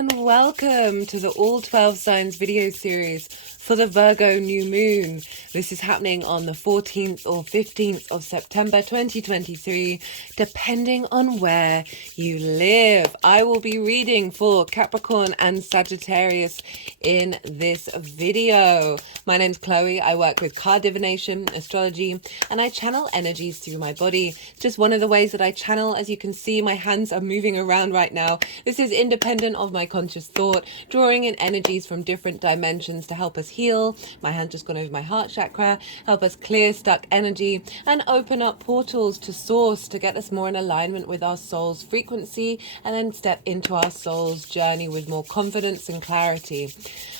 and welcome to the All 12 Signs video series for the Virgo New Moon. This is happening on the 14th or 15th of September 2023, depending on where you live. I will be reading for Capricorn and Sagittarius in this video. My name's Chloe. I work with card divination, astrology, and I channel energies through my body. Just one of the ways that I channel. As you can see, my hands are moving around right now. This is independent of my conscious thought, drawing in energies from different dimensions to help us heal. My hand just gone over my heart chakra, help us clear stuck energy and open up portals to source to get us more in alignment with our soul's frequency, and then step into our soul's journey with more confidence and clarity.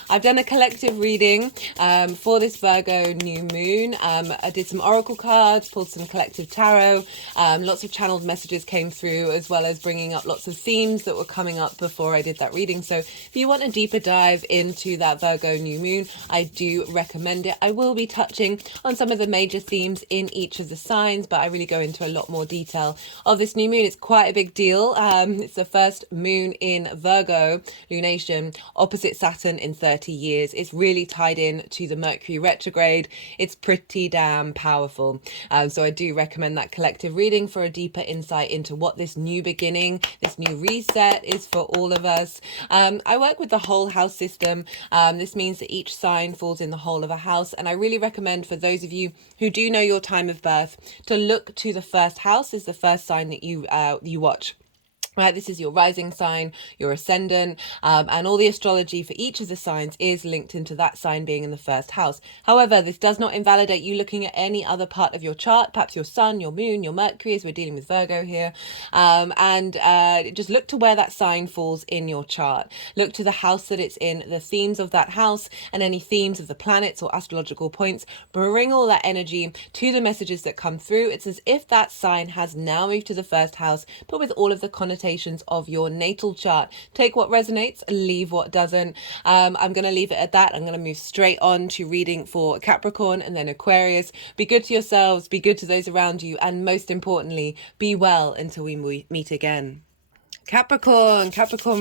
I've done a collective reading for this Virgo New Moon. I did some oracle cards, pulled some collective tarot. Lots of channeled messages came through, as well as bringing up lots of themes that were coming up before I did that reading. So if you want a deeper dive into that Virgo New Moon, I do recommend it. I will be touching on some of the major themes in each of the signs, but I really go into a lot more detail of this new moon. It's quite a big deal. It's the first moon in Virgo lunation opposite Saturn in 30 years. It's really tied in to the Mercury retrograde. It's pretty damn powerful. So I do recommend that collective reading for a deeper insight into what this new beginning, this new reset is for all of us. I work with the whole house system. This means that each sign falls in the whole of a house, and I really recommend for those of you who do know your time of birth to look to the first house as the first sign that you watch. Right, this is your rising sign, your ascendant, and all the astrology for each of the signs is linked into that sign being in the first house. However, this does not invalidate you looking at any other part of your chart, perhaps your sun, your moon, your Mercury, as we're dealing with Virgo here, and just look to where that sign falls in your chart. Look to the house that it's in, the themes of that house, and any themes of the planets or astrological points. Bring all that energy to the messages that come through. It's as if that sign has now moved to the first house, but with all of the connotations of your natal chart. Take what resonates, leave what doesn't. I'm going to leave it at that. I'm going to move straight on to reading for Capricorn and then Aquarius. Be good to yourselves, be good to those around you, and most importantly, be well until we meet again. Capricorn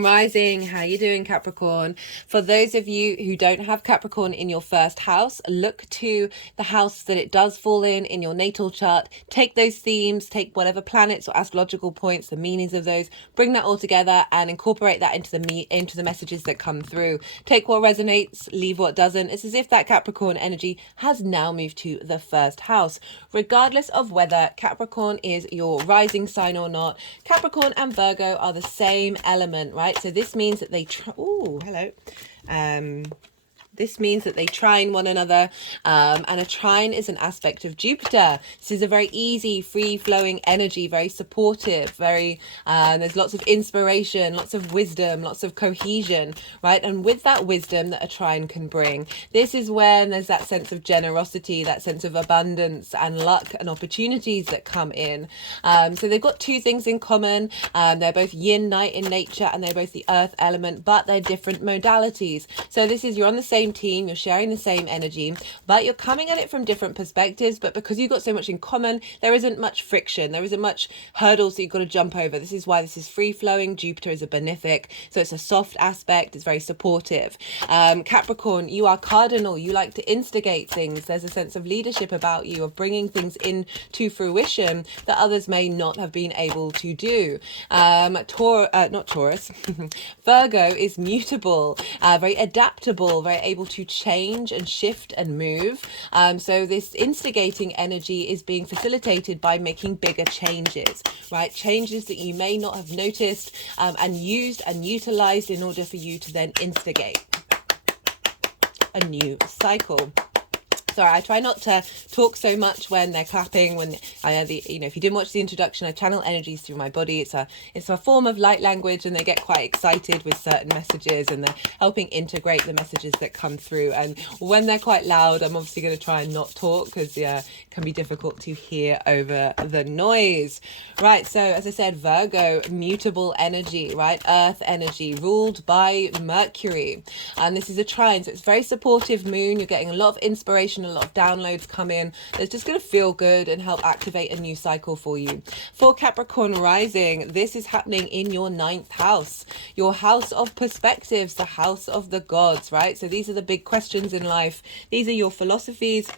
rising. How you doing, Capricorn? For those of you who don't have Capricorn in your first house, look to the house that it does fall in your natal chart. Take those themes, take whatever planets or astrological points, the meanings of those, bring that all together and incorporate that into the messages that come through. Take what resonates, leave what doesn't. It's as if that Capricorn energy has now moved to the first house. Regardless of whether Capricorn is your rising sign or not, Capricorn and Virgo are the same element, right? So this means that they this means that they trine one another, and a trine is an aspect of Jupiter. This is a very easy, free-flowing energy, very supportive, there's lots of inspiration, lots of wisdom, lots of cohesion, right? And with that wisdom that a trine can bring, this is when there's that sense of generosity, that sense of abundance and luck and opportunities that come in. So they've got two things in common. They're both yin, night in nature, and they're both the earth element, but they're different modalities. So this is, you're on the same team, you're sharing the same energy, but you're coming at it from different perspectives. But because you've got so much in common, there isn't much friction, there isn't much hurdles that you've got to jump over. This is why this is free flowing. Jupiter is a benefic, so it's a soft aspect, it's very supportive. Capricorn, you are cardinal, you like to instigate things. There's a sense of leadership about you, of bringing things into fruition that others may not have been able to do. Not Taurus. Virgo is mutable, very adaptable, very able to change and shift and move. So this instigating energy is being facilitated by making bigger changes, right? Changes that you may not have noticed and used and utilized in order for you to then instigate a new cycle. Sorry, I try not to talk so much when they're clapping. When if you didn't watch the introduction, I channel energies through my body. It's a form of light language, and they get quite excited with certain messages, and they're helping integrate the messages that come through. And when they're quite loud, I'm obviously going to try and not talk, because it can be difficult to hear over the noise. Right, so as I said, Virgo, mutable energy, right? Earth energy, ruled by Mercury, and this is a trine, so it's very supportive moon. You're getting a lot of inspiration, a lot of downloads come in that's just going to feel good and help activate a new cycle for you. For Capricorn rising, this is happening in your 9th house, your house of perspectives, the house of the gods, right? So these are the big questions in life. These are your philosophies.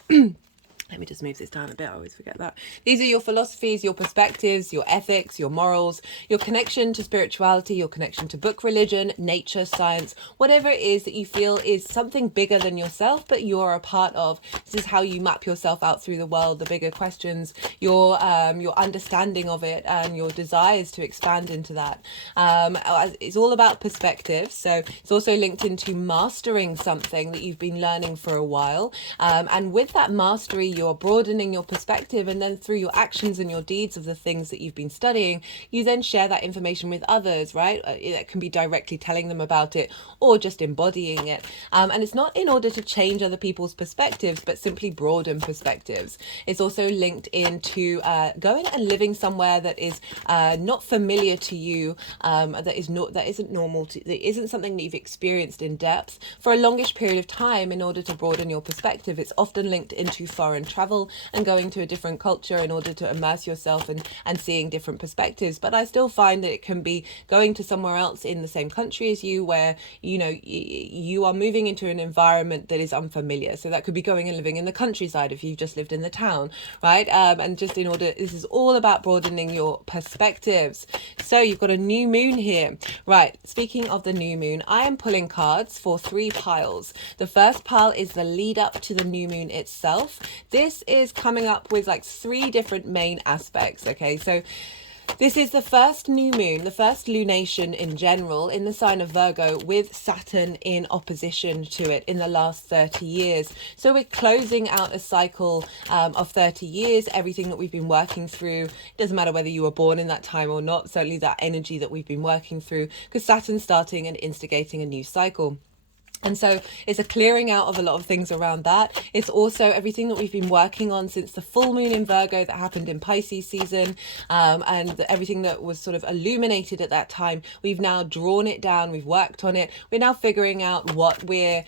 Let me just move this down a bit. I always forget that. These are your philosophies, your perspectives, your ethics, your morals, your connection to spirituality, your connection to book religion, nature, science, whatever it is that you feel is something bigger than yourself, but you're a part of. This is how you map yourself out through the world, the bigger questions, your understanding of it and your desires to expand into that. It's all about perspective. So it's also linked into mastering something that you've been learning for a while. And with that mastery, you're broadening your perspective, and then through your actions and your deeds of the things that you've been studying, you then share that information with others, right? It can be directly telling them about it or just embodying it. And it's not in order to change other people's perspectives, but simply broaden perspectives. It's also linked into going and living somewhere that is not familiar to you, that isn't normal to, that isn't something that you've experienced in depth for a longish period of time in order to broaden your perspective. It's often linked into foreign travel and going to a different culture in order to immerse yourself and seeing different perspectives. But I still find that it can be going to somewhere else in the same country as you, where you are moving into an environment that is unfamiliar. So that could be going and living in the countryside if you've just lived in the town, right? And just in order, this is all about broadening your perspectives. So you've got a new moon here, right? Speaking of the new moon, I am pulling cards for 3 piles. The first pile is the lead up to the new moon itself. This is coming up with like 3 different main aspects. Okay, so this is the first new moon, the first lunation in general in the sign of Virgo, with Saturn in opposition to it in the last 30 years. So we're closing out a cycle of 30 years, everything that we've been working through. It doesn't matter whether you were born in that time or not, certainly that energy that we've been working through, because Saturn's starting and instigating a new cycle. And so it's a clearing out of a lot of things around that. It's also everything that we've been working on since the full moon in Virgo that happened in Pisces season, and everything that was sort of illuminated at that time. We've now drawn it down. We've worked on it. We're now figuring out what we're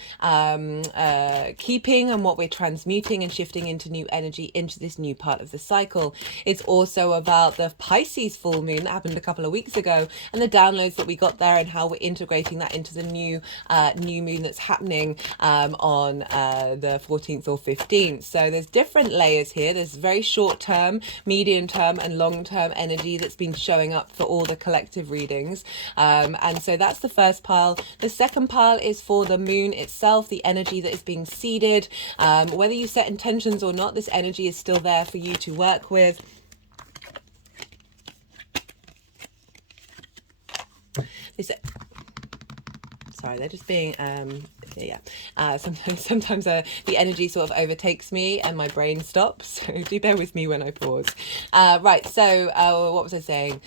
keeping and what we're transmuting and shifting into new energy into this new part of the cycle. It's also about the Pisces full moon that happened a couple of weeks ago and the downloads that we got there and how we're integrating that into the new moon that's happening on the 14th or 15th. So there's different layers here. There's very short term, medium term and long term energy that's been showing up for all the collective readings, and so that's the first pile. The second pile is for the moon itself, the energy that is being seeded. Whether you set intentions or not, this energy is still there for you to work with. Sorry, they're just being sometimes the energy sort of overtakes me and my brain stops, so do bear with me when I pause. Right, so what was I saying?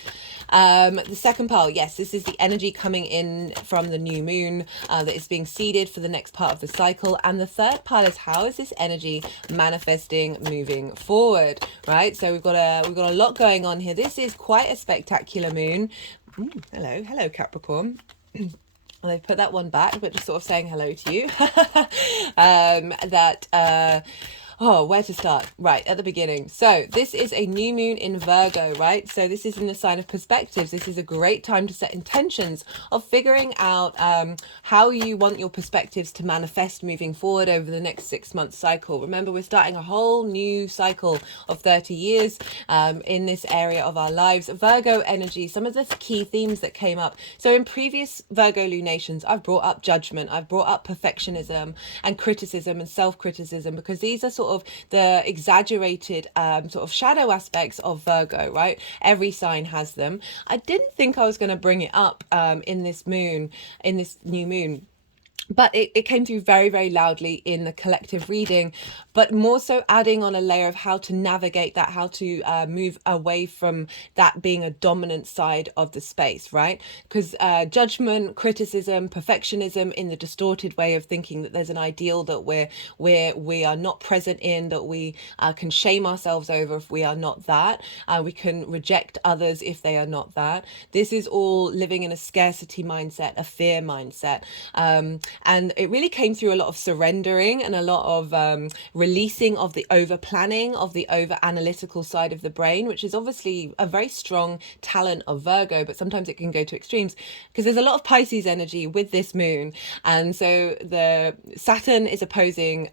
The second pile, yes, this is the energy coming in from the new moon that is being seeded for the next part of the cycle. And the third pile is, how is this energy manifesting moving forward, right? So we've got a lot going on here. This is quite a spectacular moon. Hello Capricorn. Well, they've put that one back, but just sort of saying hello to you. Where to start? Right, at the beginning. So this is a new moon in Virgo, right? So this is in the sign of perspectives. This is a great time to set intentions of figuring out how you want your perspectives to manifest moving forward over the next 6-month cycle. Remember, we're starting a whole new cycle of 30 years in this area of our lives. Virgo energy, some of the key themes that came up. So in previous Virgo lunations, I've brought up judgment, I've brought up perfectionism and criticism and self-criticism, because these are sort of the exaggerated sort of shadow aspects of Virgo, right? Every sign has them. I didn't think I was going to bring it up in this new moon, but it came through very, very loudly in the collective reading, but more so adding on a layer of how to navigate that, how to move away from that being a dominant side of the space, right? Because judgment, criticism, perfectionism in the distorted way of thinking that there's an ideal that we are not present in, that we can shame ourselves over if we are not that. We can reject others if they are not that. This is all living in a scarcity mindset, a fear mindset. And it really came through a lot of surrendering and a lot of releasing of the over planning, of the over analytical side of the brain, which is obviously a very strong talent of Virgo, but sometimes it can go to extremes because there's a lot of Pisces energy with this moon. And so the Saturn is opposing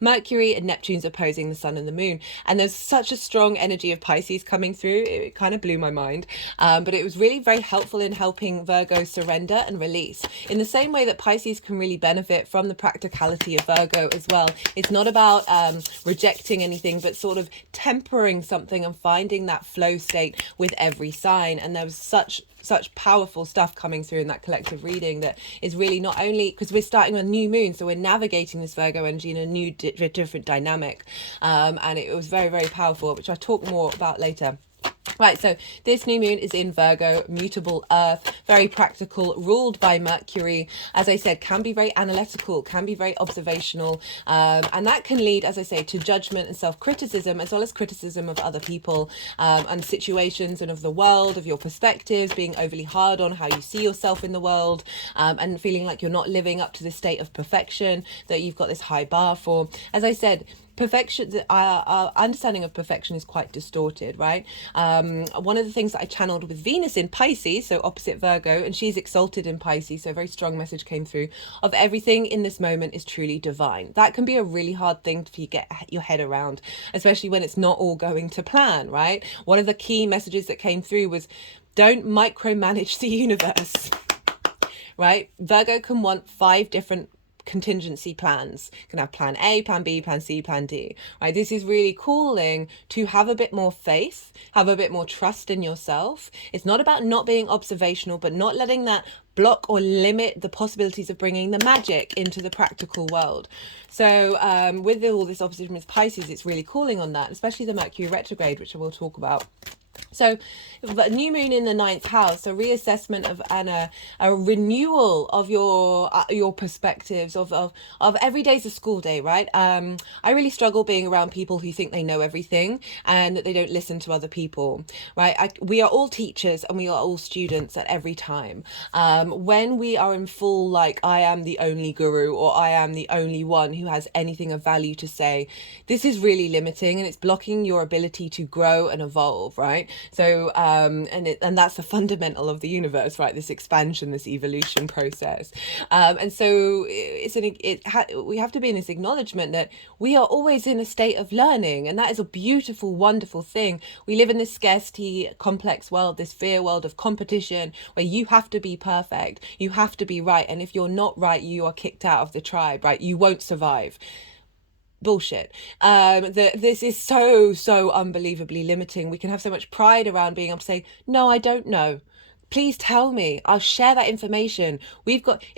Mercury, and Neptune's opposing the sun and the moon. And there's such a strong energy of Pisces coming through. It kind of blew my mind. But it was really very helpful in helping Virgo surrender and release. In the same way that Pisces can really benefit from the practicality of Virgo as well. It's not about rejecting anything, but sort of tempering something and finding that flow state with every sign. And there was such powerful stuff coming through in that collective reading that is really not only because we're starting a new moon, so we're navigating this Virgo energy in a new different dynamic, and it was very, very powerful, which I'll talk more about later. Right, so this new moon is in Virgo, mutable earth, very practical, ruled by Mercury. As I said, can be very analytical, can be very observational, and that can lead, as I say, to judgment and self-criticism, as well as criticism of other people and situations and of the world, of your perspectives, being overly hard on how you see yourself in the world, and feeling like you're not living up to the state of perfection that you've got this high bar for. As I said, perfection, our understanding of perfection is quite distorted, right? One of the things that I channeled with Venus in Pisces, so opposite Virgo, and she's exalted in Pisces, so a very strong message came through of everything in this moment is truly divine. That can be a really hard thing for you to get your head around, especially when it's not all going to plan, right? One of the key messages that came through was don't micromanage the universe, right? Virgo can want 5 different contingency plans. You can have plan A, plan B, plan C, plan D, right? This is really calling to have a bit more faith, have a bit more trust in yourself. It's not about not being observational, but not letting that block or limit the possibilities of bringing the magic into the practical world. So with all this opposition with Pisces, it's really calling on that, especially the Mercury retrograde, which I will talk about. So new moon in the 9th house, a reassessment of and a renewal of your perspectives of every day's a school day, right? I really struggle being around people who think they know everything and that they don't listen to other people, right? We are all teachers and we are all students at every time. When we are in full, like, I am the only guru or I am the only one who has anything of value to say, this is really limiting and it's blocking your ability to grow and evolve, right? So and that's the fundamental of the universe, right? This expansion, this evolution process, and so we have to be in this acknowledgement that we are always in a state of learning, and that is a beautiful, wonderful thing. We live in this scarcity complex world, this fear world of competition, where you have to be perfect, you have to be right, and if you're not right, you are kicked out of the tribe, right? You won't survive. Bullshit. This is so unbelievably limiting. We can have so much pride around being able to say, no, I don't know. Please tell me. I'll share that information.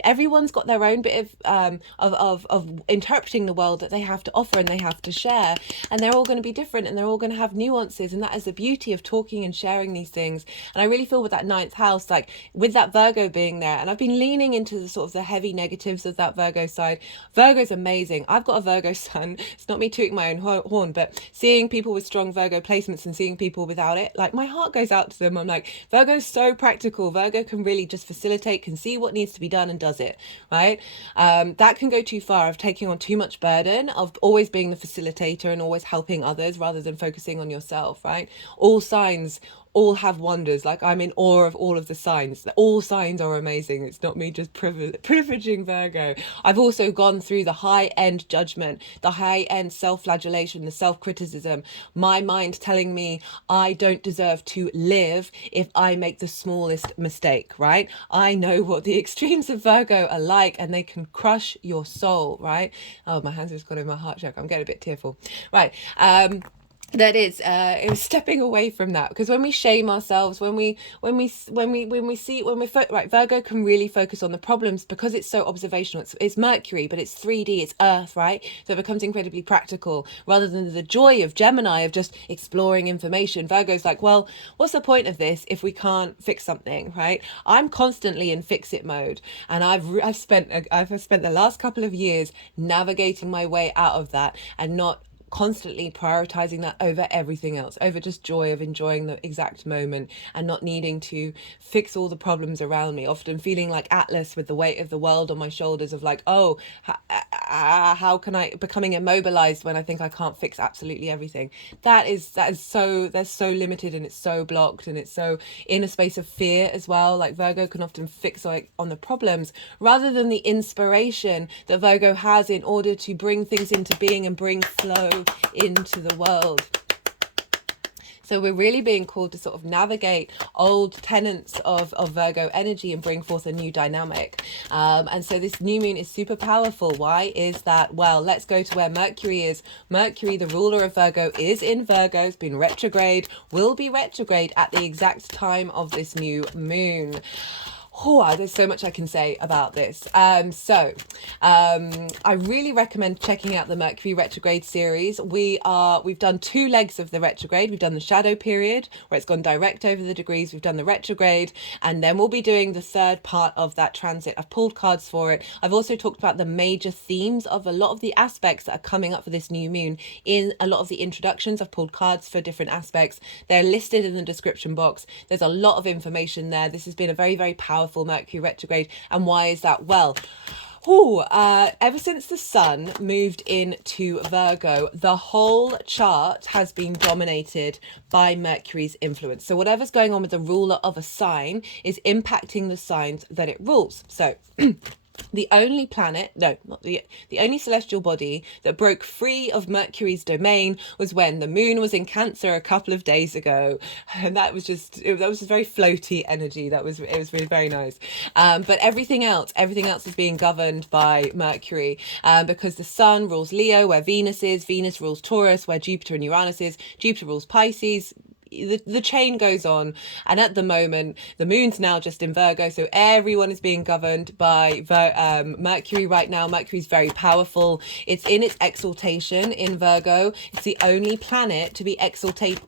Everyone's got their own bit of interpreting the world that they have to offer and they have to share, and they're all going to be different and they're all going to have nuances, and that is the beauty of talking and sharing these things. And I really feel with that 9th house, like with that Virgo being there, and I've been leaning into the sort of the heavy negatives of that Virgo side. Virgo's amazing. I've got a Virgo sun. It's not me tooting my own horn, but seeing people with strong Virgo placements and seeing people without it, like my heart goes out to them. I'm like, Virgo's so practical. Virgo can really just facilitate, can see what needs to be done and does it, right? That can go too far of taking on too much burden, of always being the facilitator and always helping others rather than focusing on yourself, right? All signs all have wonders. Like, I'm in awe of all of the signs. All signs are amazing. It's not me just privileging Virgo. I've also gone through the high-end judgment, the high-end self-flagellation, the self-criticism, my mind telling me I don't deserve to live if I make the smallest mistake, right? I know what the extremes of Virgo are like, and they can crush your soul, right? Oh, my hands have got in my heart check. I'm getting a bit tearful, right? That is it was stepping away from that, because when we shame ourselves, right, Virgo can really focus on the problems because it's so observational. It's Mercury, but it's 3D, it's Earth, right? So it becomes incredibly practical rather than the joy of Gemini of just exploring information. Virgo's like, well, what's the point of this if we can't fix something, right? I'm constantly in fix it mode, and I've spent the last couple of years navigating my way out of that and not constantly prioritizing that over everything else, over just joy of enjoying the exact moment and not needing to fix all the problems around me, often feeling like Atlas with the weight of the world on my shoulders of like, oh, how can I, becoming immobilized when I think I can't fix absolutely everything. That is so, that's so limited, and it's so blocked, and it's so in a space of fear as well. Like Virgo can often fix like on the problems rather than the inspiration that Virgo has in order to bring things into being and bring flow into the world. So we're really being called to sort of navigate old tenets of Virgo energy and bring forth a new dynamic. And so this new moon is super powerful. Why is that? Well, let's go to where Mercury is. Mercury, the ruler of Virgo, is in Virgo. It's been retrograde, will be retrograde at the exact time of this new moon. Oh, there's so much I can say about this. I really recommend checking out the Mercury retrograde series. We've done 2 legs of the retrograde. We've done the shadow period where it's gone direct over the degrees. We've done the retrograde, and then we'll be doing the 3rd part of that transit. I've pulled cards for it. I've also talked about the major themes of a lot of the aspects that are coming up for this new moon in a lot of the introductions. I've pulled cards for different aspects. They're listed in the description box. There's a lot of information there. This has been a very, very powerful Mercury retrograde. And why is that? Well, ever since the sun moved into Virgo, the whole chart has been dominated by Mercury's influence. So whatever's going on with the ruler of a sign is impacting the signs that it rules. So the only the only celestial body that broke free of Mercury's domain was when the moon was in Cancer a couple of days ago, and that was just very floaty energy. It was really very nice. But everything else is being governed by Mercury, because the sun rules Leo, where Venus is. Venus rules Taurus, where Jupiter and Uranus is. Jupiter rules Pisces. The chain goes on, and at the moment the moon's now just in Virgo, so everyone is being governed by Mercury right now. Mercury's very powerful. It's in its exaltation in Virgo. It's the only planet to be exalted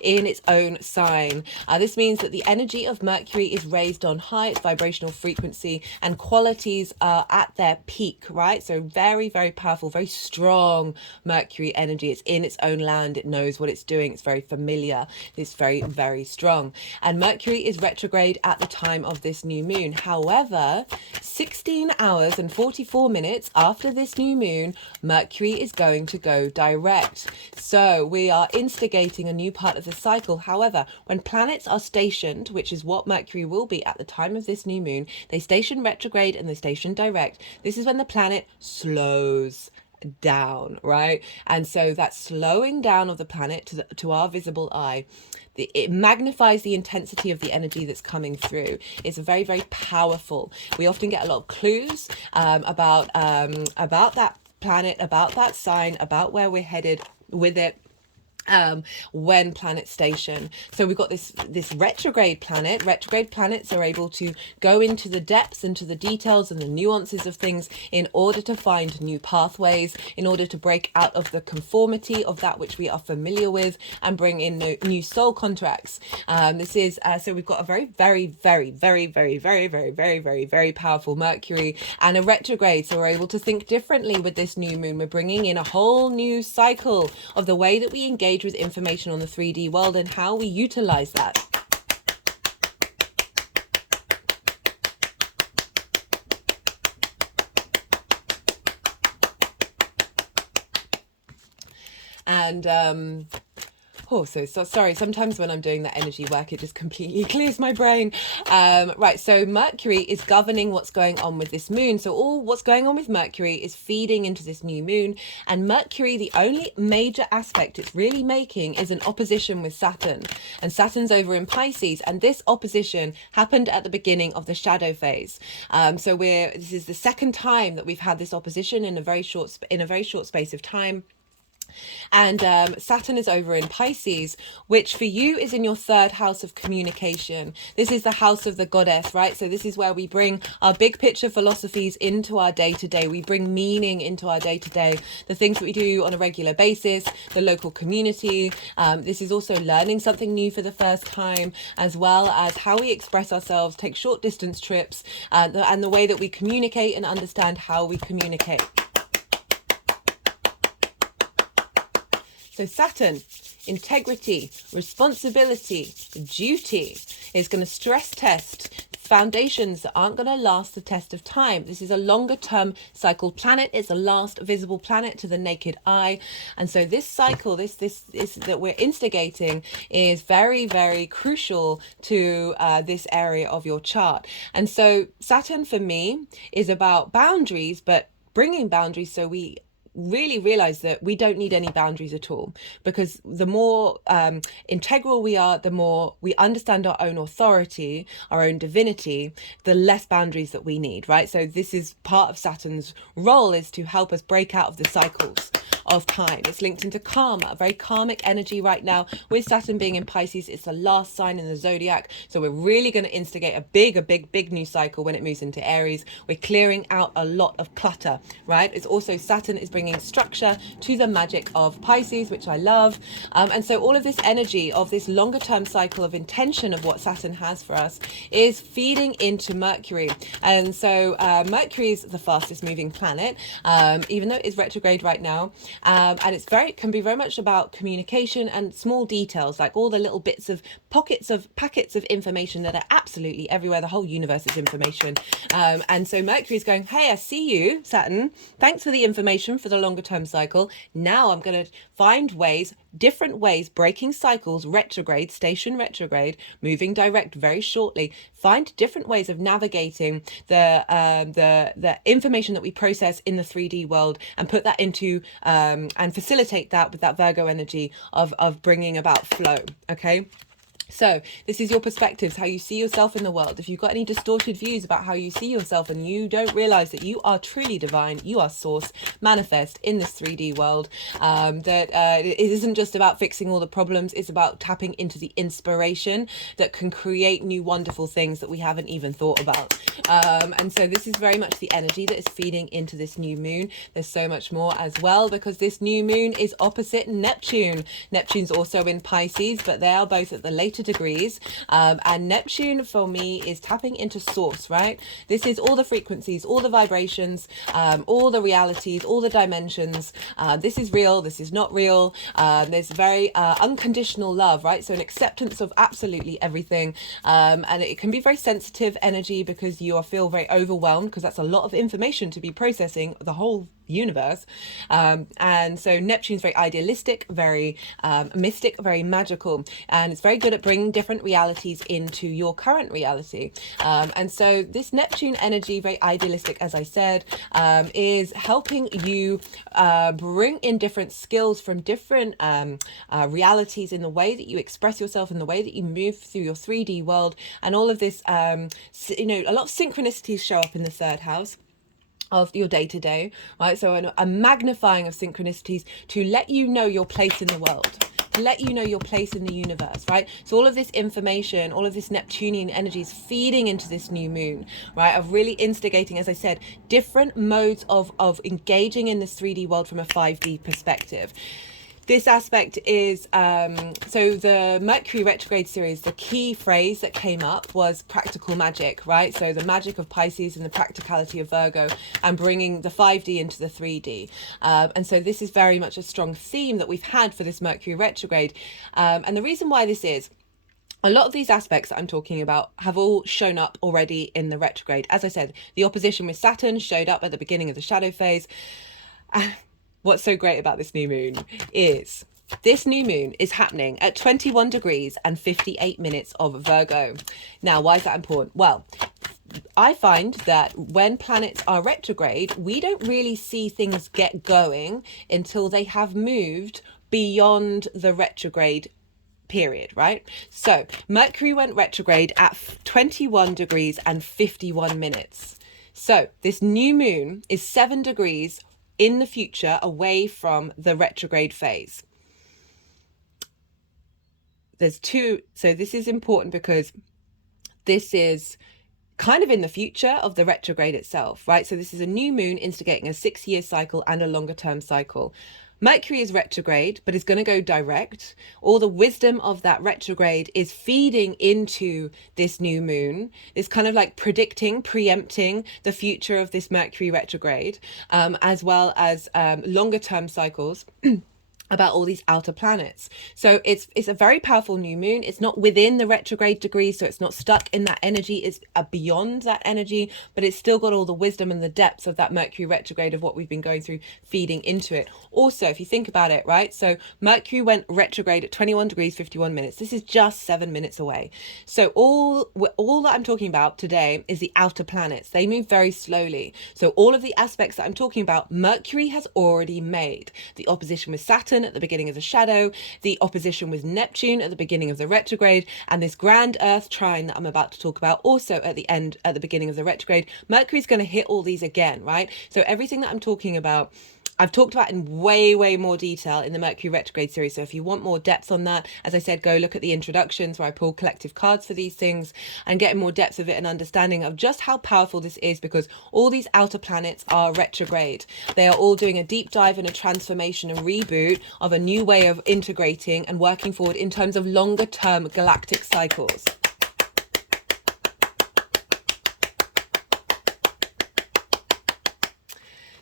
in its own sign. This means that the energy of Mercury is raised on high, its vibrational frequency and qualities are at their peak, right? So very, very powerful, very strong Mercury energy. It's in its own land. It knows what it's doing. It's very familiar. It's very, very strong. And Mercury is retrograde at the time of this new moon. However, 16 hours and 44 minutes after this new moon, Mercury is going to go direct. So we are instigating a new part of the cycle. However, when planets are stationed, which is what Mercury will be at the time of this new moon, they station retrograde and they station direct. This is when the planet slows down, right? And so that slowing down of the planet to our visible eye, it magnifies the intensity of the energy that's coming through. It's very, very powerful. We often get a lot of clues about that planet, about that sign, about where we're headed with it. When planets station. So we've got this retrograde planet. Retrograde planets are able to go into the depths, into the details and the nuances of things in order to find new pathways, in order to break out of the conformity of that which we are familiar with and bring in new soul contracts. This is so we've got a very, very, very, very, very, very, very, very, very, very powerful Mercury and a retrograde. So we're able to think differently with this new moon. We're bringing in a whole new cycle of the way that we engage with information on the 3D world and how we utilize that. And so sorry, sometimes when I'm doing that energy work it just completely clears my brain. Right, so Mercury is governing what's going on with this moon. So all what's going on with Mercury is feeding into this new moon, and Mercury, the only major aspect it's really making is an opposition with Saturn, and Saturn's over in Pisces, and this opposition happened at the beginning of the shadow phase. So this is the second time that we've had this opposition in a very short space of time. And Saturn is over in Pisces, which for you is in your 3rd house of communication. This is the house of the goddess, right? So this is where we bring our big picture philosophies into our day-to-day. We bring meaning into our day-to-day, the things that we do on a regular basis, the local community. This is also learning something new for the first time, as well as how we express ourselves, take short distance trips, and the way that we communicate and understand how we communicate. So Saturn, integrity, responsibility, duty, is going to stress test foundations that aren't going to last the test of time. This is a longer term cycle planet. It's the last visible planet to the naked eye. And so this cycle, this that we're instigating is very, very crucial to this area of your chart. And so Saturn for me is about boundaries, but bringing boundaries so we really realize that we don't need any boundaries at all, because the more integral we are, the more we understand our own authority, our own divinity, the less boundaries that we need, right? So this is part of Saturn's role, is to help us break out of the cycles of time. It's linked into karma, a very karmic energy right now. With Saturn being in Pisces, it's the last sign in the zodiac. So we're really going to instigate a big new cycle when it moves into Aries. We're clearing out a lot of clutter, right? It's also Saturn is bringing structure to the magic of Pisces, which I love. And so all of this energy of this longer term cycle of intention of what Saturn has for us is feeding into Mercury. And so Mercury is the fastest moving planet, even though it's retrograde right now. And it's can be very much about communication and small details, like all the little bits of packets of information that are absolutely everywhere. The whole universe is information. And so Mercury is going, hey, I see you, Saturn. Thanks for the information for the longer term cycle. Now I'm going to find ways, different ways, breaking cycles, retrograde, station retrograde, moving direct very shortly. Find different ways of navigating the information that we process in the 3D world and put that into and facilitate that with that Virgo energy of bringing about flow. Okay. So this is your perspectives, how you see yourself in the world. If you've got any distorted views about how you see yourself and you don't realize that you are truly divine, you are source, manifest in this 3D world, it isn't just about fixing all the problems, it's about tapping into the inspiration that can create new wonderful things that we haven't even thought about. And so this is very much the energy that is feeding into this new moon. There's so much more as well, because this new moon is opposite Neptune. Neptune's also in Pisces, but they are both at the later degrees, and Neptune for me is tapping into source, right? This is all the frequencies, all the vibrations, all the realities, all the dimensions. This is real, this is not real. There's very unconditional love, right? So an acceptance of absolutely everything, and it can be very sensitive energy because you feel very overwhelmed, because that's a lot of information to be processing, the whole universe. And so Neptune's very idealistic, very mystic, very magical, and it's very good at bringing different realities into your current reality. And so this Neptune energy, very idealistic, as I said, is helping you bring in different skills from different realities in the way that you express yourself, in the way that you move through your 3D world, and all of this, a lot of synchronicities show up in the third house of your day-to-day, right? So a magnifying of synchronicities to let you know your place in the world, to let you know your place in the universe, right? So all of this information, all of this Neptunian energy is feeding into this new moon, right? Of really instigating, as I said, different modes of engaging in this 3D world from a 5D perspective. This aspect is, so the Mercury retrograde series, the key phrase that came up was practical magic, right? So the magic of Pisces and the practicality of Virgo, and bringing the 5D into the 3D. And so this is very much a strong theme that we've had for this Mercury retrograde. And the reason why this is, a lot of these aspects that I'm talking about have all shown up already in the retrograde. As I said, the opposition with Saturn showed up at the beginning of the shadow phase. What's so great about this new moon is this new moon is happening at 21 degrees and 58 minutes of Virgo. Now, why is that important? Well, I find that when planets are retrograde, we don't really see things get going until they have moved beyond the retrograde period, right? So Mercury went retrograde at 21 degrees and 51 minutes. So this new moon is 7 degrees in the future away from the retrograde phase. There's two, so this is important because this is kind of in the future of the retrograde itself, right? So this is a new moon instigating a 6-year cycle and a longer term cycle. Mercury is retrograde, but is going to go direct. All the wisdom of that retrograde is feeding into this new moon. It's kind of like predicting, preempting the future of this Mercury retrograde, as well as longer term cycles. about all these outer planets. So it's a very powerful new moon. It's not within the retrograde degree, so it's not stuck in that energy. It's beyond that energy, but it's still got all the wisdom and the depths of that Mercury retrograde of what we've been going through feeding into it. Also, if you think about it, right? So Mercury went retrograde at 21 degrees 51 minutes. This is just 7 minutes away. So all that I'm talking about today is the outer planets. They move very slowly. So all of the aspects that I'm talking about, Mercury has already made. The opposition with Saturn at the beginning of the shadow, the opposition with Neptune at the beginning of the retrograde, and this grand Earth trine that I'm about to talk about also at the beginning of the retrograde. Mercury's going to hit all these again, right? So everything that I'm talking about, I've talked about in way more detail in the Mercury retrograde series. So if you want more depth on that, as I said, go look at the introductions where I pull collective cards for these things and get more depth of it and understanding of just how powerful this is, because all these outer planets are retrograde. They are all doing a deep dive and a transformation and reboot of a new way of integrating and working forward in terms of longer term galactic cycles.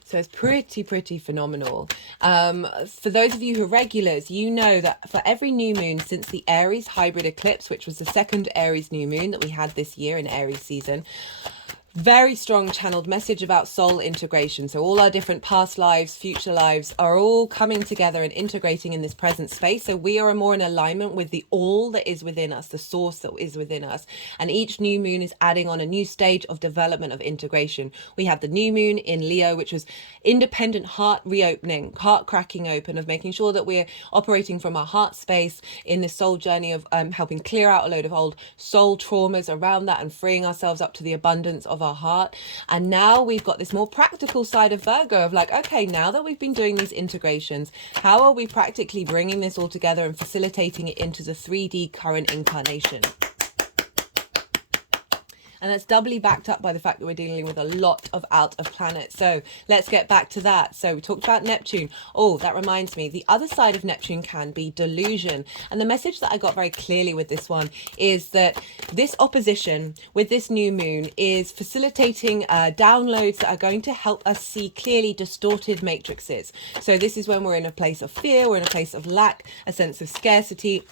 So it's pretty phenomenal. For those of you who are regulars, you know that for every new moon since the Aries hybrid eclipse, which was the second Aries new moon that we had this year in Aries season, very strong channeled message about soul integration. So all our different past lives, future lives are all coming together and integrating in this present space. So we are more in alignment with the all that is within us, the source that is within us. And each new moon is adding on a new stage of development of integration. We have the new moon in Leo, which was independent heart reopening, heart cracking open, of making sure that we're operating from our heart space in this soul journey of helping clear out a load of old soul traumas around that and freeing ourselves up to the abundance of our heart. And now we've got this more practical side of Virgo of like, okay, now that we've been doing these integrations, how are we practically bringing this all together and facilitating it into the 3D current incarnation? And that's doubly backed up by the fact that we're dealing with a lot of out of planets. So let's get back to that. So we talked about Neptune. Oh, that reminds me, the other side of Neptune can be delusion. And the message that I got very clearly with this one is that this opposition with this new moon is facilitating downloads that are going to help us see clearly distorted matrices. So this is when we're in a place of fear, we're in a place of lack, a sense of scarcity.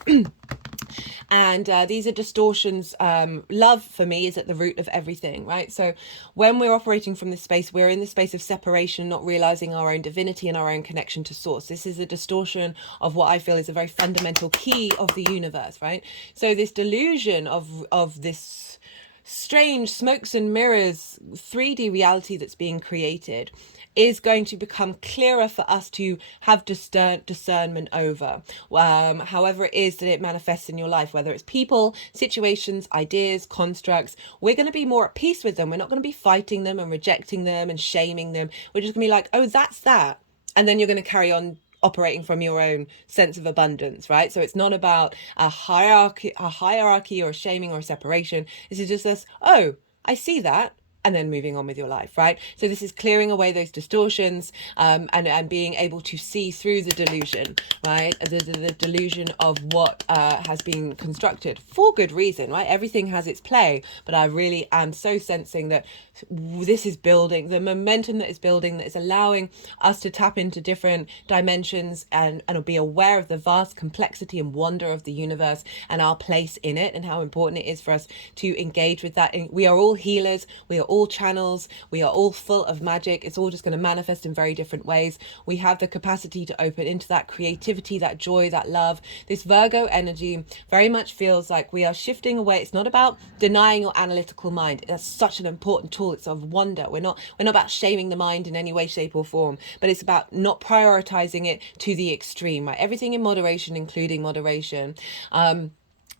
And these are distortions. Love for me is at the root of everything, right? So when we're operating from this space, we're in the space of separation, not realizing our own divinity and our own connection to source. This is a distortion of what I feel is a very fundamental key of the universe, right? So this delusion of this strange smokes and mirrors 3D reality that's being created is going to become clearer for us to have discernment over. However it is that it manifests in your life, whether it's people, situations, ideas, constructs, we're going to be more at peace with them. We're not going to be fighting them and rejecting them and shaming them. We're just going to be like, oh, that's that. And then you're going to carry on operating from your own sense of abundance, right? So it's not about a hierarchy or shaming or separation. This is just this, oh, I see that, and then moving on with your life, right? So this is clearing away those distortions and being able to see through the delusion, right? The delusion of what has been constructed for good reason, right? Everything has its play, but I really am so sensing that this is building, the momentum that is building, that is allowing us to tap into different dimensions and be aware of the vast complexity and wonder of the universe and our place in it and how important it is for us to engage with that. And we are all healers, we are all channels, we are all full of magic. It's all just going to manifest in very different ways. We have the capacity to open into that creativity, that joy, that love. This Virgo energy very much feels like we are shifting away. It's not about denying your analytical mind. That's such an important tool. It's of wonder. We're not about shaming the mind in any way, shape or form, but it's about not prioritizing it to the extreme, right? Everything in moderation, including moderation.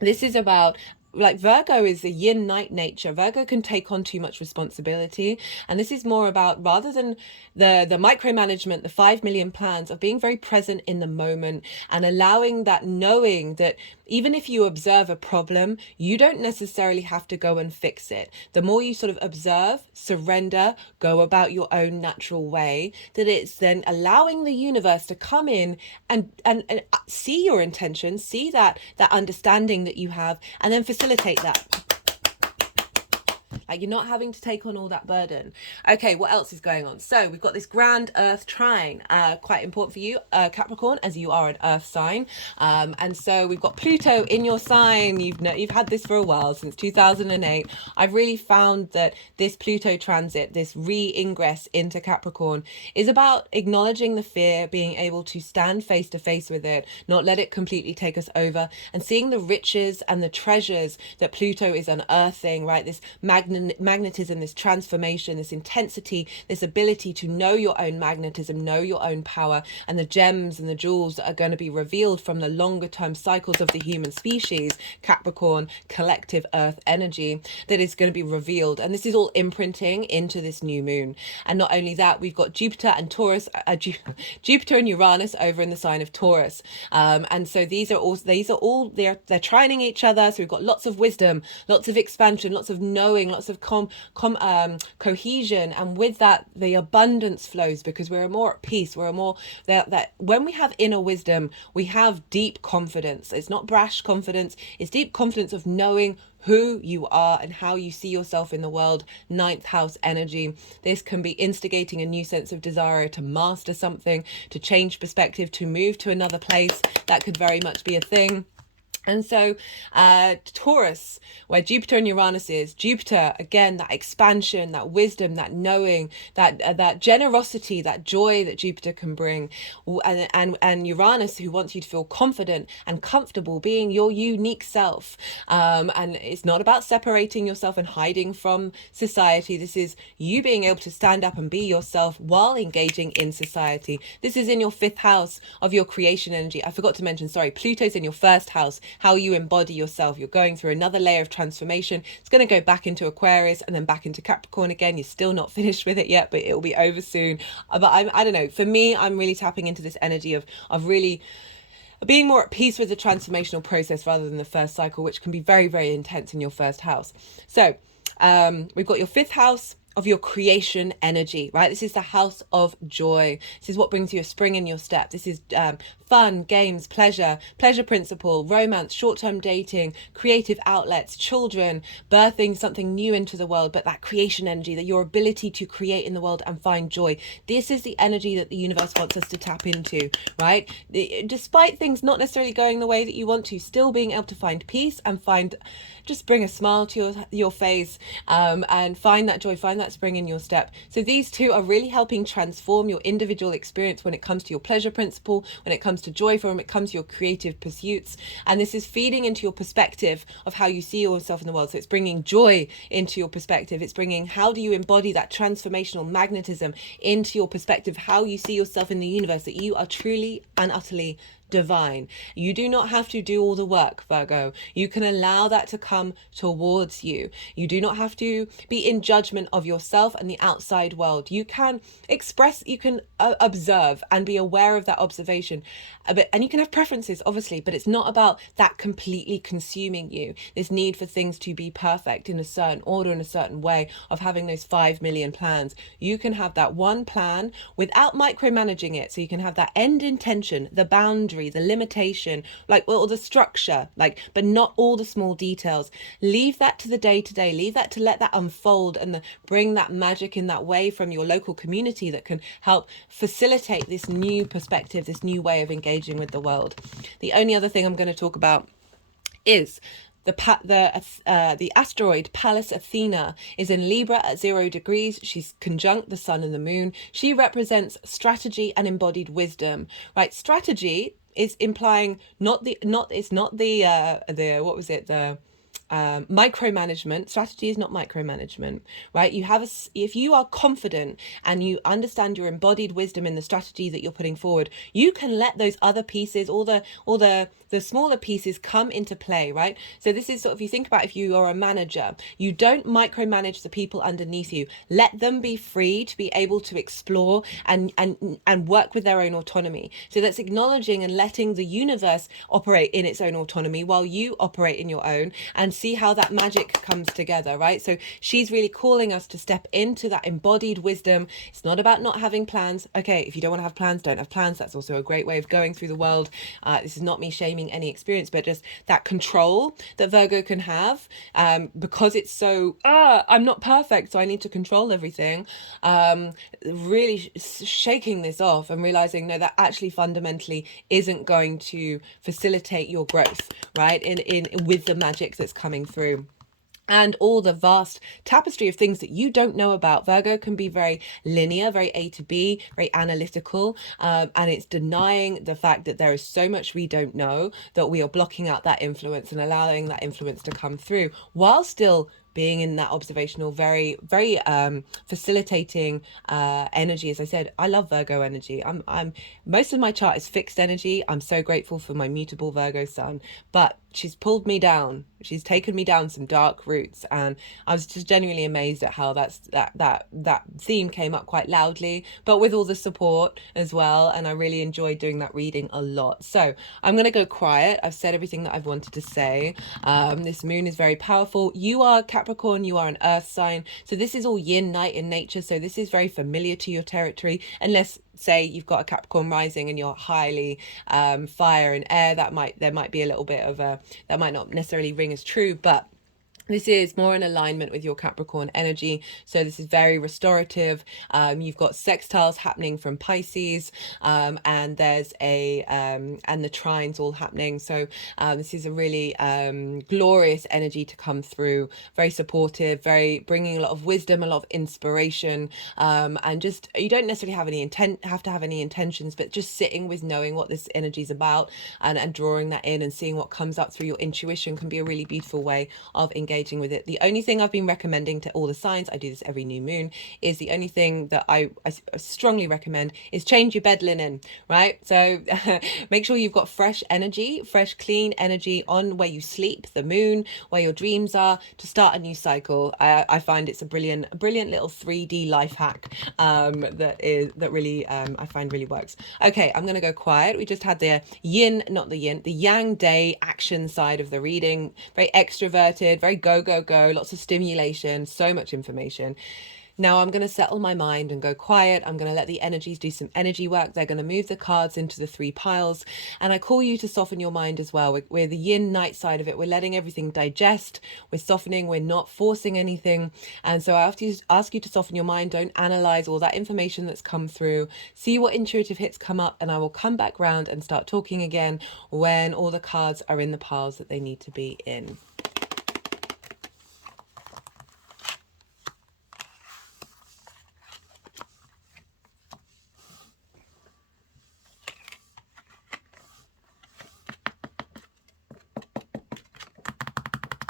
This is about, like, Virgo is a yin night nature. Virgo can take on too much responsibility, and this is more about, rather than the micromanagement, the 5 million plans, of being very present in the moment and allowing that, knowing that even if you observe a problem, you don't necessarily have to go and fix it. The more you sort of observe, surrender, go about your own natural way, that it's then allowing the universe to come in and see your intention, see that understanding that you have, and then facilitate that. Like, you're not having to take on all that burden. Okay, what else is going on? So we've got this grand Earth trine, quite important for you, Capricorn, as you are an Earth sign. And so we've got Pluto in your sign. You've had this for a while, since 2008. I've really found that this Pluto transit, this re-ingress into Capricorn, is about acknowledging the fear, being able to stand face to face with it, not let it completely take us over, and seeing the riches and the treasures that Pluto is unearthing, right? This magnetism, this transformation, this intensity, this ability to know your own magnetism, know your own power, and the gems and the jewels that are going to be revealed from the longer term cycles of the human species, Capricorn, collective earth energy, that is going to be revealed. And this is all imprinting into this new moon. And not only that, we've got Jupiter and Taurus, Jupiter and Uranus over in the sign of Taurus. And so these are all they're trining each other. So we've got lots of wisdom, lots of expansion, lots of knowing, lots of cohesion, and with that the abundance flows, because we're more at peace. We're more that when we have inner wisdom, we have deep confidence. It's not brash confidence, it's deep confidence of knowing who you are and how you see yourself in the world. Ninth house energy. This can be instigating a new sense of desire to master something, to change perspective, to move to another place. That could very much be a thing. And so Taurus, where Jupiter and Uranus is, Jupiter, again, that expansion, that wisdom, that knowing, that generosity, that joy that Jupiter can bring. And Uranus, who wants you to feel confident and comfortable being your unique self. And it's not about separating yourself and hiding from society. This is you being able to stand up and be yourself while engaging in society. This is in your 5th house of your creation energy. I forgot to mention, sorry, Pluto's in your 1st house, how you embody yourself. You're going through another layer of transformation. It's going to go back into Aquarius and then back into Capricorn again. You're still not finished with it yet, but it'll be over soon. But I don't know, for me, I'm really tapping into this energy of really being more at peace with the transformational process rather than the first cycle, which can be very, very intense in your 1st house. So we've got your 5th house of your creation energy, right? This is the house of joy. This is what brings you a spring in your step. This is fun, games, pleasure principle, romance, short-term dating, creative outlets, children, birthing something new into the world, but that creation energy, that your ability to create in the world and find joy. This is the energy that the universe wants us to tap into, right? Despite things not necessarily going the way that you want to, still being able to find peace and just bring a smile to your face, and find that joy, find that spring in your step. So these two are really helping transform your individual experience when it comes to your pleasure principle, when it comes to joy, when it comes to your creative pursuits. And this is feeding into your perspective of how you see yourself in the world. So it's bringing joy into your perspective. It's bringing, how do you embody that transformational magnetism into your perspective, how you see yourself in the universe, that you are truly and utterly divine. You do not have to do all the work, Virgo. You can allow that to come towards you. You do not have to be in judgment of yourself and the outside world. You can observe and be aware of that observation. And you can have preferences, obviously, but it's not about that completely consuming you. This need for things to be perfect in a certain order, in a certain way, of having those 5 million plans. You can have that one plan without micromanaging it. So you can have that end intention, the boundary, the limitation, or the structure, but not all the small details. Leave that to the day to day. Leave that to let that unfold and bring that magic in that way from your local community that can help facilitate this new perspective, this new way of engaging with the world. The only other thing I'm going to talk about is the asteroid Pallas Athena is in Libra at 0 degrees. She's conjunct the sun and the moon. She represents strategy and embodied wisdom, right? Strategy is implying micromanagement. Strategy is not micromanagement, right? If you are confident and you understand your embodied wisdom in the strategy that you're putting forward, you can let those other pieces, all the smaller pieces, come into play, right? So this is sort of, you think about, if you are a manager, you don't micromanage the people underneath you. Let them be free to be able to explore and work with their own autonomy. So that's acknowledging and letting the universe operate in its own autonomy while you operate in your own, and see how that magic comes together, right? So she's really calling us to step into that embodied wisdom. It's not about not having plans. Okay, if you don't want to have plans, don't have plans. That's also a great way of going through the world. This is not me shaming any experience, but just that control that Virgo can have, because it's so, I'm not perfect, so I need to control everything. Really shaking this off and realizing, no, that actually fundamentally isn't going to facilitate your growth, right? In with the magic that's coming through and all the vast tapestry of things that you don't know about. Virgo can be very linear, very A to B, very analytical, and it's denying the fact that there is so much we don't know, that we are blocking out that influence and allowing that influence to come through while still being in that observational, very facilitating energy. As I said, I love Virgo energy. I'm most of my chart is fixed energy. I'm so grateful for my mutable Virgo sun, but she's pulled me down. She's taken me down some dark routes, and I was just genuinely amazed at how that theme came up quite loudly, but with all the support as well. And I really enjoyed doing that reading a lot. So I'm gonna go quiet. I've said everything that I've wanted to say. This moon is very powerful. You are Capricorn. You are an earth sign, so this is all yin, night in nature. So this is very familiar to your territory, unless say you've got a Capricorn rising and you're highly fire and air. There might be a little bit of a, that might not necessarily ring as true, but this is more in alignment with your Capricorn energy. So this is very restorative. You've got sextiles happening from Pisces, and there's and the trines all happening. So this is a really glorious energy to come through. Very supportive, very bringing a lot of wisdom, a lot of inspiration, and just, you don't necessarily have to have any intentions, but just sitting with knowing what this energy is about, and drawing that in and seeing what comes up through your intuition can be a really beautiful way of engaging with it. The only thing I've been recommending to all the signs, I do this every new moon, is the only thing that I strongly recommend is change your bed linen, right? So make sure you've got fresh energy, fresh clean energy on where you sleep, the moon, where your dreams are, to start a new cycle. I find it's a brilliant little 3D life hack that really I find really works. Okay, I'm gonna go quiet. We just had the the yang day action side of the reading. Very extroverted, very go, lots of stimulation, so much information. Now I'm going to settle my mind and go quiet. I'm going to let the energies do some energy work. They're going to move the cards into the 3 piles. And I call you to soften your mind as well. We're the yin night side of it. We're letting everything digest. We're softening. We're not forcing anything. And so I have to ask you to soften your mind. Don't analyze all that information that's come through. See what intuitive hits come up, and I will come back round and start talking again when all the cards are in the piles that they need to be in.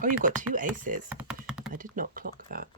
Oh, you've got 2 aces. I did not clock that.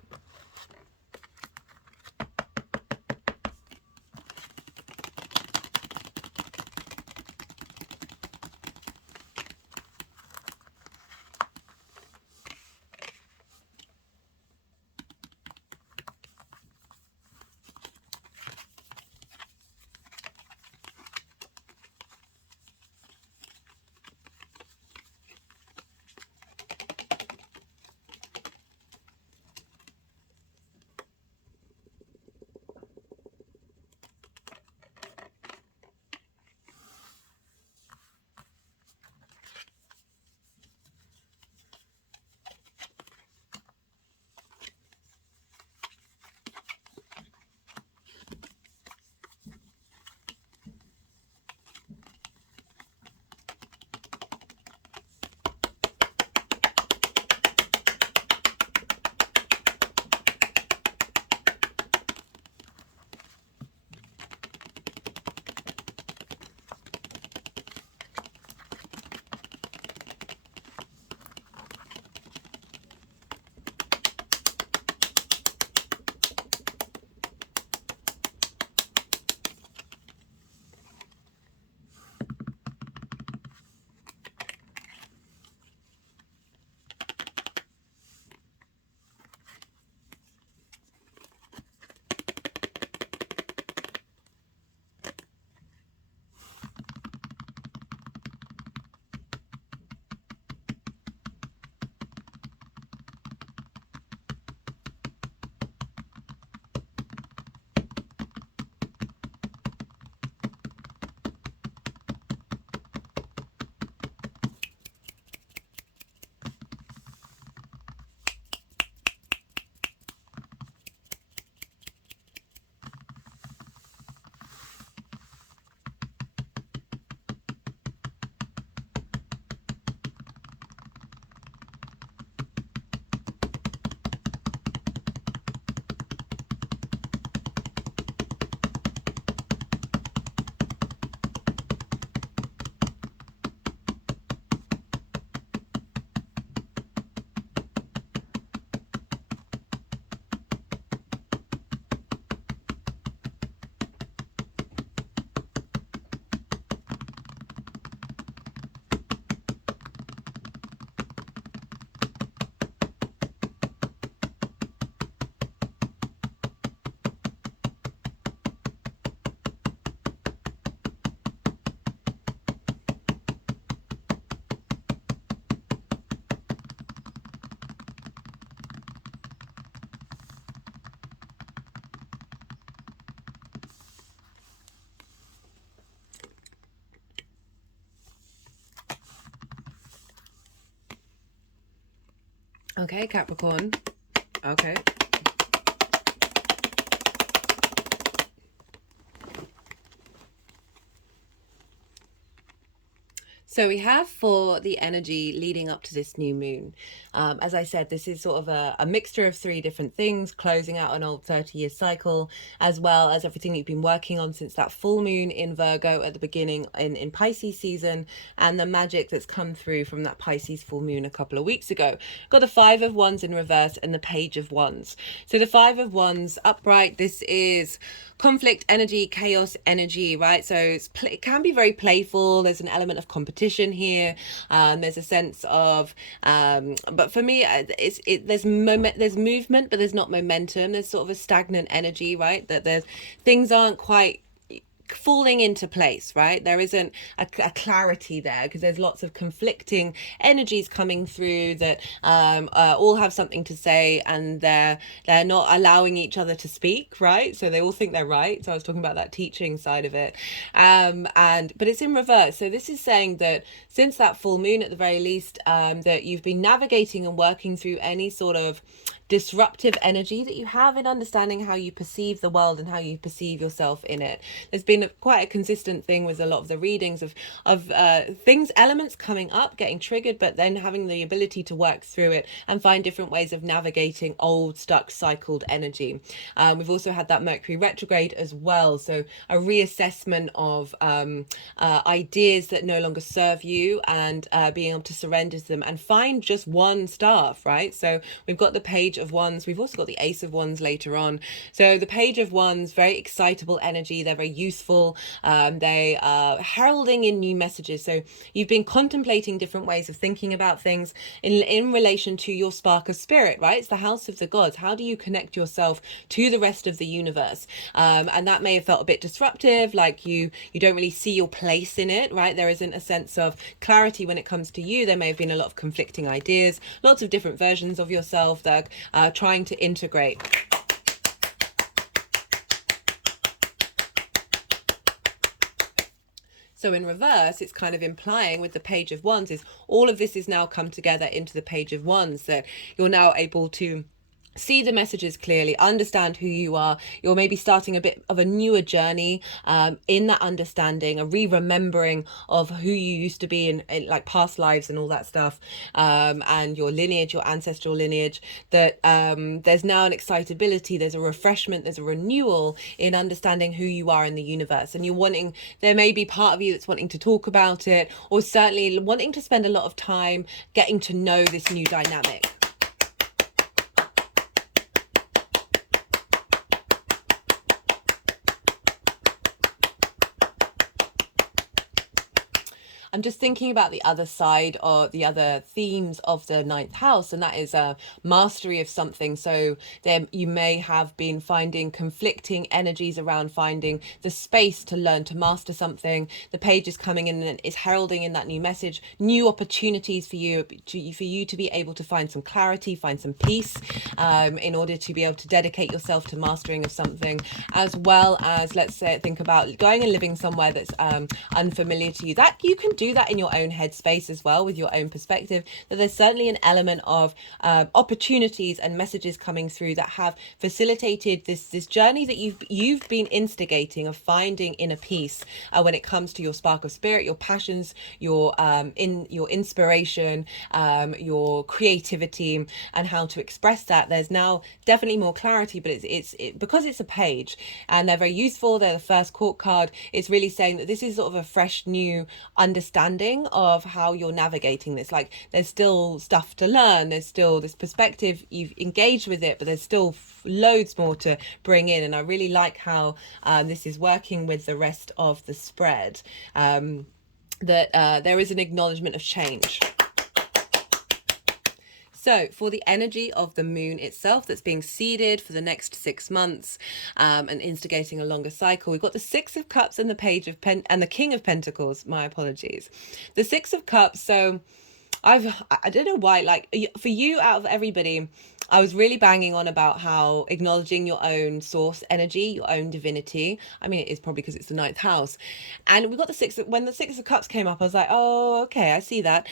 Okay, Capricorn. Okay. So we have for the energy leading up to this new moon. As I said, this is sort of a mixture of three different things, closing out an old 30-year cycle, as well as everything you've been working on since that full moon in Virgo at the beginning in Pisces season, and the magic that's come through from that Pisces full moon a couple of weeks ago. Got the Five of Wands in reverse and the Page of Wands. So the Five of Wands upright, this is conflict energy, chaos energy, right? So it can be very playful. There's an element of competition here. There's a sense of, but for me, there's movement, but there's not momentum. There's sort of a stagnant energy, right? That there's things aren't quite falling into place, right? There isn't a clarity there because there's lots of conflicting energies coming through that all have something to say, and they're not allowing each other to speak, right? So they all think they're right. So I was talking about that teaching side of it, but it's in reverse. So this is saying that since that full moon, at the very least, that you've been navigating and working through any sort of disruptive energy that you have in understanding how you perceive the world and how you perceive yourself in it. There's been quite a consistent thing with a lot of the readings of things, elements coming up, getting triggered, but then having the ability to work through it and find different ways of navigating old, stuck, cycled energy. We've also had that Mercury retrograde as well, so a reassessment of ideas that no longer serve you, and being able to surrender to them and find just one staff, right? So we've got the Page of Wands. We've also got the Ace of Wands later on. So the Page of Wands, very excitable energy. They're very useful. They are heralding in new messages. So you've been contemplating different ways of thinking about things in relation to your spark of spirit, right? It's the house of the gods. How do you connect yourself to the rest of the universe? And that may have felt a bit disruptive, like you don't really see your place in it, right? There isn't a sense of clarity when it comes to you. There may have been a lot of conflicting ideas, lots of different versions of yourself that are trying to integrate. So in reverse, it's kind of implying with the Page of Wands is all of this is now come together into the Page of Wands, that you're now able to see the messages clearly, understand who you are. You're maybe starting a bit of a newer journey in that understanding, a re-remembering of who you used to be in like past lives and all that stuff, and your lineage, your ancestral lineage, that there's now an excitability, there's a refreshment, there's a renewal in understanding who you are in the universe. And you're wanting, there may be part of you that's wanting to talk about it, or certainly wanting to spend a lot of time getting to know this new dynamic. I'm just thinking about the other side or the other themes of the ninth house, and that is mastery of something. So then you may have been finding conflicting energies around finding the space to learn to master something. The Page is coming in and is heralding in that new message, new opportunities for you to be able to find some clarity, find some peace, in order to be able to dedicate yourself to mastering of something, as well as, let's say, think about going and living somewhere that's unfamiliar to you. That you can do that in your own headspace as well, with your own perspective, that there's certainly an element of opportunities and messages coming through that have facilitated this journey that you've been instigating of finding inner peace when it comes to your spark of spirit, your passions, your inspiration, your creativity, and how to express that. There's now definitely more clarity, but it's because it's a page and they're very useful, they're the first court card. It's really saying that this is sort of a fresh new understanding of how you're navigating this. Like, there's still stuff to learn, there's still this perspective, you've engaged with it, but there's still loads more to bring in. And I really like how this is working with the rest of the spread, that there is an acknowledgement of change. So for the energy of the moon itself that's being seeded for the next 6 months, and instigating a longer cycle, we've got the Six of Cups and the Page of and the King of Pentacles. My apologies. The Six of Cups. So I don't know why, like, for you, out of everybody, I was really banging on about how acknowledging your own source energy, your own divinity. I mean, it is probably because it's the ninth house. And we got when the Six of Cups came up, I was like, oh, okay, I see that.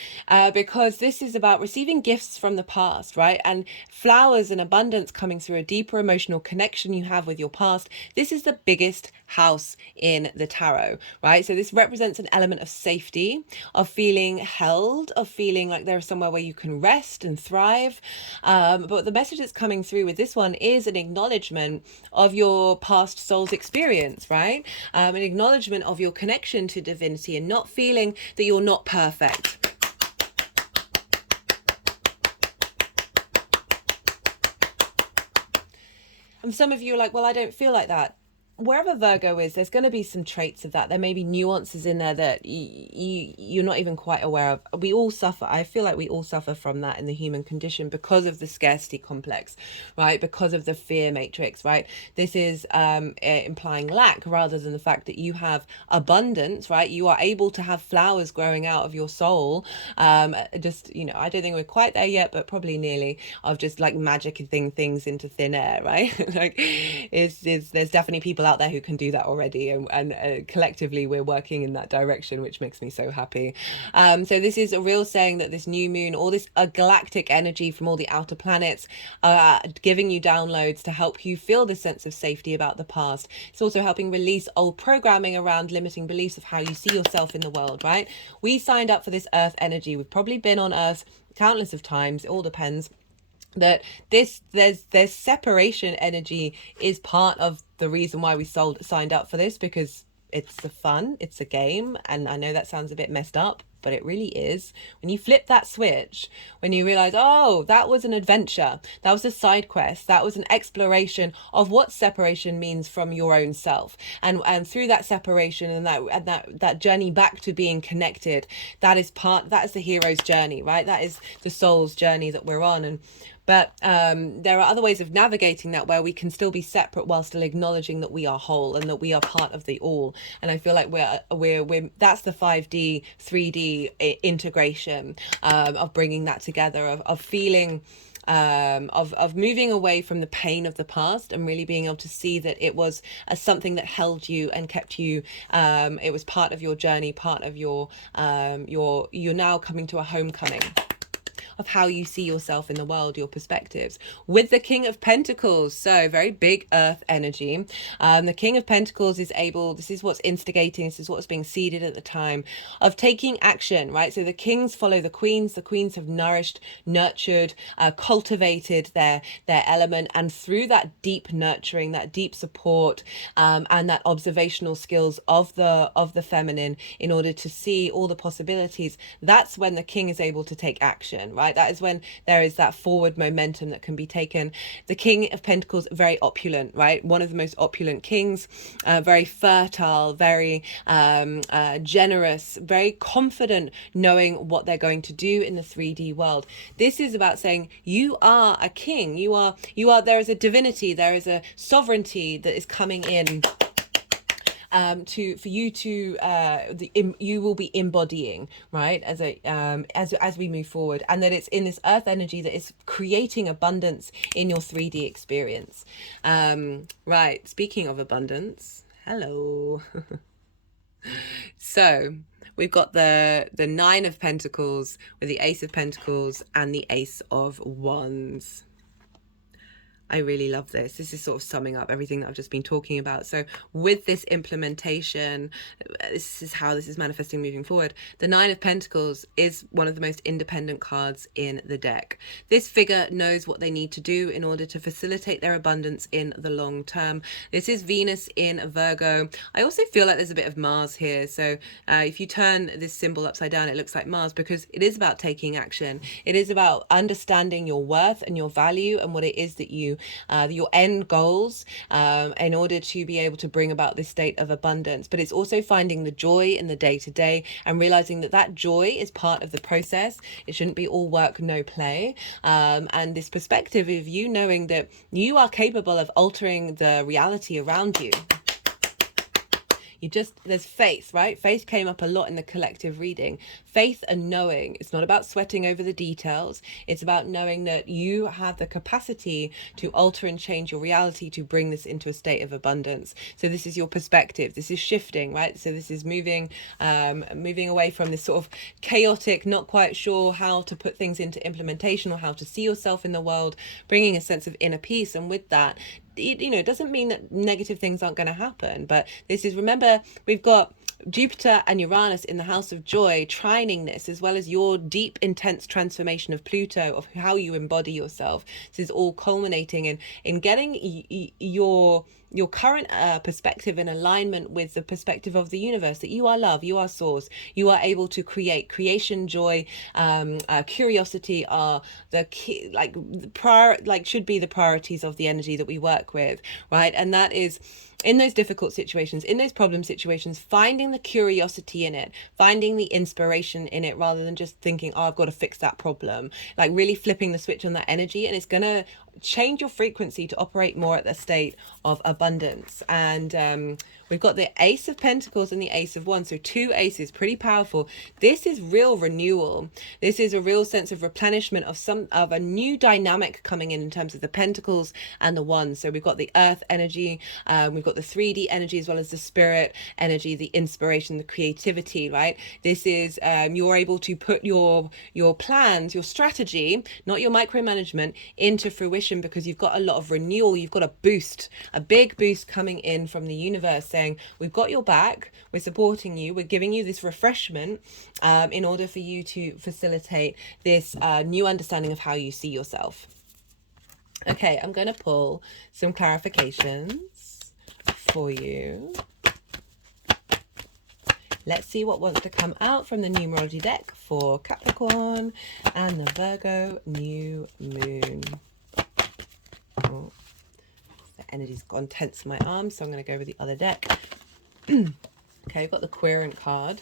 Because this is about receiving gifts from the past, right? And flowers and abundance coming through a deeper emotional connection you have with your past. This is the biggest house in the tarot, right? So this represents an element of safety, of feeling held, of feeling like there is somewhere where you can rest and thrive. But the message that's coming through with this one is an acknowledgement of your past soul's experience, right? An acknowledgement of your connection to divinity and not feeling that you're not perfect. And some of you are like, well, I don't feel like that. Wherever Virgo is, there's going to be some traits of that. There may be nuances in there that you're not even quite aware of. We all suffer. I feel like we all suffer from that in the human condition because of the scarcity complex, right? Because of the fear matrix, right? This is implying lack rather than the fact that you have abundance, right? You are able to have flowers growing out of your soul. Just, you know, I don't think we're quite there yet, but probably nearly, of just like magicking things into thin air, right? Like, there's definitely people out there who can do that already, and collectively we're working in that direction, which makes me so happy. So this is a real saying that this new moon, all this galactic energy from all the outer planets, giving you downloads to help you feel this sense of safety about the past. It's also helping release old programming around limiting beliefs of how you see yourself in the world, right? We signed up for this earth energy. We've probably been on earth countless of times. It all depends. That there's separation energy is part of the reason why we signed up for this, because it's it's a game. And I know that sounds a bit messed up, but it really is. When you flip that switch, when you realize, oh, that was an adventure, that was a side quest, that was an exploration of what separation means from your own self, and through that separation and that journey back to being connected, that is the hero's journey, right? That is the soul's journey that we're on. But there are other ways of navigating that where we can still be separate while still acknowledging that we are whole and that we are part of the all. And I feel like we're that's the 5D, 3D integration of bringing that together, of feeling, of moving away from the pain of the past and really being able to see that it was something that held you and kept you. It was part of your journey, part of you're now coming to a homecoming of how you see yourself in the world, your perspectives, with the King of Pentacles. So very big earth energy. The King of Pentacles is able, this is what's instigating, this is what's being seeded at the time of taking action, right? So the kings follow the queens have nourished, nurtured, cultivated their element, and through that deep nurturing, that deep support, and that observational skills of the feminine, in order to see all the possibilities, that's when the king is able to take action, right? That is when there is that forward momentum that can be taken. The King of Pentacles, very opulent, right? One of the most opulent kings, very fertile, very generous, very confident, knowing what they're going to do in the 3D world. This is about saying you are a king. You are. There is a divinity. There is a sovereignty that is coming in. You will be embodying, right, as we move forward, and that it's in this earth energy that is creating abundance in your 3D experience. Right, speaking of abundance, hello. So we've got the Nine of Pentacles with the Ace of Pentacles and the Ace of Wands. I really love this. This is sort of summing up everything that I've just been talking about. So with this implementation, this is how this is manifesting moving forward. The Nine of Pentacles is one of the most independent cards in the deck. This figure knows what they need to do in order to facilitate their abundance in the long term. This is Venus in Virgo. I also feel like there's a bit of Mars here. So if you turn this symbol upside down, it looks like Mars, because it is about taking action. It is about understanding your worth and your value and what it is that your end goals, in order to be able to bring about this state of abundance. But it's also finding the joy in the day-to-day and realizing that joy is part of the process. It shouldn't be all work, no play. And this perspective of you knowing that you are capable of altering the reality around you. there's faith, right? Faith came up a lot in the collective reading. Faith and knowing. It's not about sweating over the details. It's about knowing that you have the capacity to alter and change your reality to bring this into a state of abundance. So this is your perspective. This is shifting, right? So this is moving away from this sort of chaotic, not quite sure how to put things into implementation or how to see yourself in the world, bringing a sense of inner peace. And with that, it doesn't mean that negative things aren't going to happen, but this is, remember, we've got Jupiter and Uranus in the house of joy trining this, as well as your deep intense transformation of Pluto, of how you embody yourself. This is all culminating in getting your current perspective in alignment with the perspective of the universe, that you are love, you are source, you are able to create. Creation, joy, curiosity are the key, should be the priorities of the energy that we work with, right? And that is, in those difficult situations, in those problem situations, finding the curiosity in it, finding the inspiration in it, rather than just thinking, oh, I've got to fix that problem. Like really flipping the switch on that energy, and it's going to change your frequency to operate more at the state of abundance. And we've got the Ace of Pentacles and the Ace of Wands, so two aces, pretty powerful. This is real renewal. This is a real sense of replenishment of a new dynamic coming in terms of the Pentacles and the Wands. So we've got the Earth energy, we've got the 3D energy, as well as the Spirit energy, the inspiration, the creativity, right? This is you're able to put your plans, your strategy, not your micromanagement, into fruition, because you've got a lot of renewal. You've got a big boost coming in from the universe, saying we've got your back, we're supporting you, we're giving you this refreshment in order for you to facilitate this new understanding of how you see yourself. Okay, I'm going to pull some clarifications for you. Let's see what wants to come out from the numerology deck for Capricorn and the Virgo New Moon. Oh, the energy's gone tense in my arms, so I'm going to go with the other deck. Okay, we've got the Querent card.